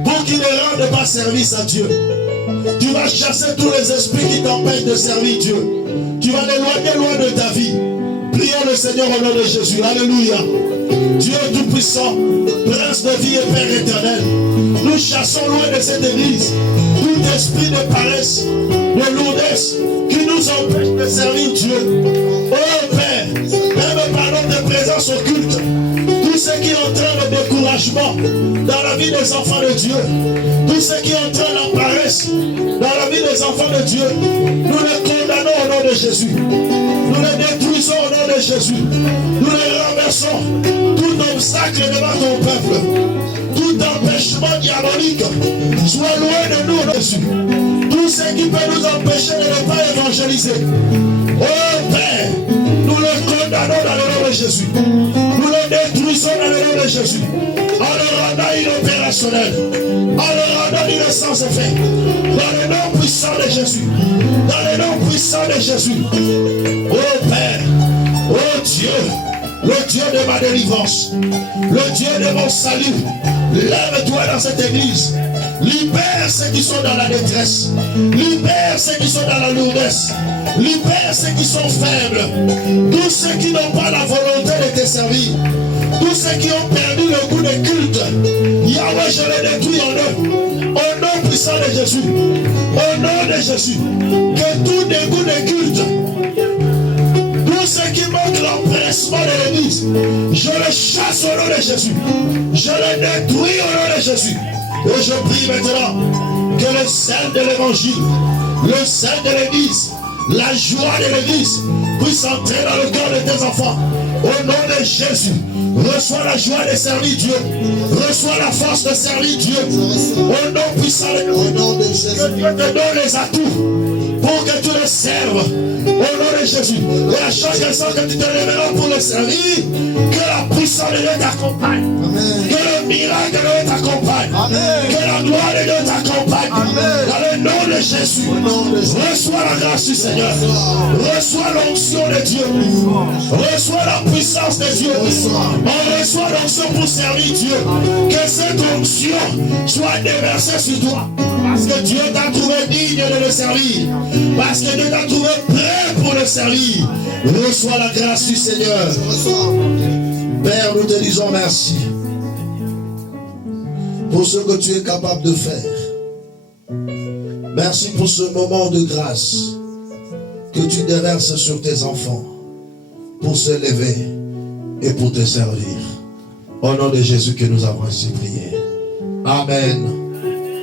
pour qu'ils ne rendent pas service à Dieu. Tu vas chasser tous les esprits qui t'empêchent de servir Dieu. Tu vas l'éloigner loin de ta vie. Prions le Seigneur au nom de Jésus. Alléluia. Dieu Tout-Puissant, Prince de vie et Père éternel, nous chassons loin de cette église tout esprit de paresse, de lourdesse qui nous empêche de servir Dieu. Oh Père, même par notre présence au culte, tout ce qui entraîne le découragement dans la vie des enfants de Dieu, tout ce qui entraîne la paresse dans la vie des enfants de Dieu, nous les condamnons au nom de Jésus. Nous les détruisons au nom de Jésus. Nous les renversons. Tout obstacle devant ton peuple, tout empêchement diabolique, soit loin de nous, Jésus. Tout ce qui peut nous empêcher de ne pas évangéliser. Oh Père, nous le condamnons dans le nom de Jésus. Nous le détruisons dans le nom de Jésus. En le rendant inopérationnel, en le rendant innocent et fait. Dans le nom puissant de Jésus. Dans le nom puissant de Jésus. Oh Père, oh Dieu, le Dieu de ma délivrance, le Dieu de mon salut, lève-toi dans cette église. Libère ceux qui sont dans la détresse. Libère ceux qui sont dans la lourdesse. Libère ceux qui sont faibles. Tous ceux qui n'ont pas la volonté de te servir. Tous ceux qui ont perdu le goût de culte. Jésus, au nom de Jésus, que tout dégoût de culte, tout ce qui manque l'empressement de l'église, je le chasse au nom de Jésus. Je le détruis au nom de Jésus. Et je prie maintenant que le sel de l'évangile, le sel de l'église, la joie de l'église puisse entrer dans le cœur de tes enfants. Au nom de Jésus, reçois la joie de servir Dieu. Reçois la force de servir Dieu. Au nom puissant de Jésus, que Dieu te donne les atouts pour que tu le serves. Au nom de Jésus. Et à chaque instant que tu te lèveras pour le servir, que la puissance de Dieu t'accompagne. Que le miracle de Dieu t'accompagne. Que la gloire de Dieu t'accompagne. Dans le nom de Jésus. Reçois la grâce du Seigneur. Reçois l'onction de Dieu. Reçois la puissance de Dieu. On reçoit l'onction pour servir Dieu. Que cette onction soit déversée sur toi. Parce que Dieu t'a trouvé digne de le servir. Parce que Dieu t'a trouvé prêt pour le servir. Reçois la grâce du Seigneur. Père, nous te disons merci pour ce que tu es capable de faire. Merci pour ce moment de grâce que tu déverses sur tes enfants pour se lever et pour te servir. Au nom de Jésus que nous avons ainsi prié. Amen.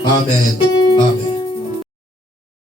Amen. Amen.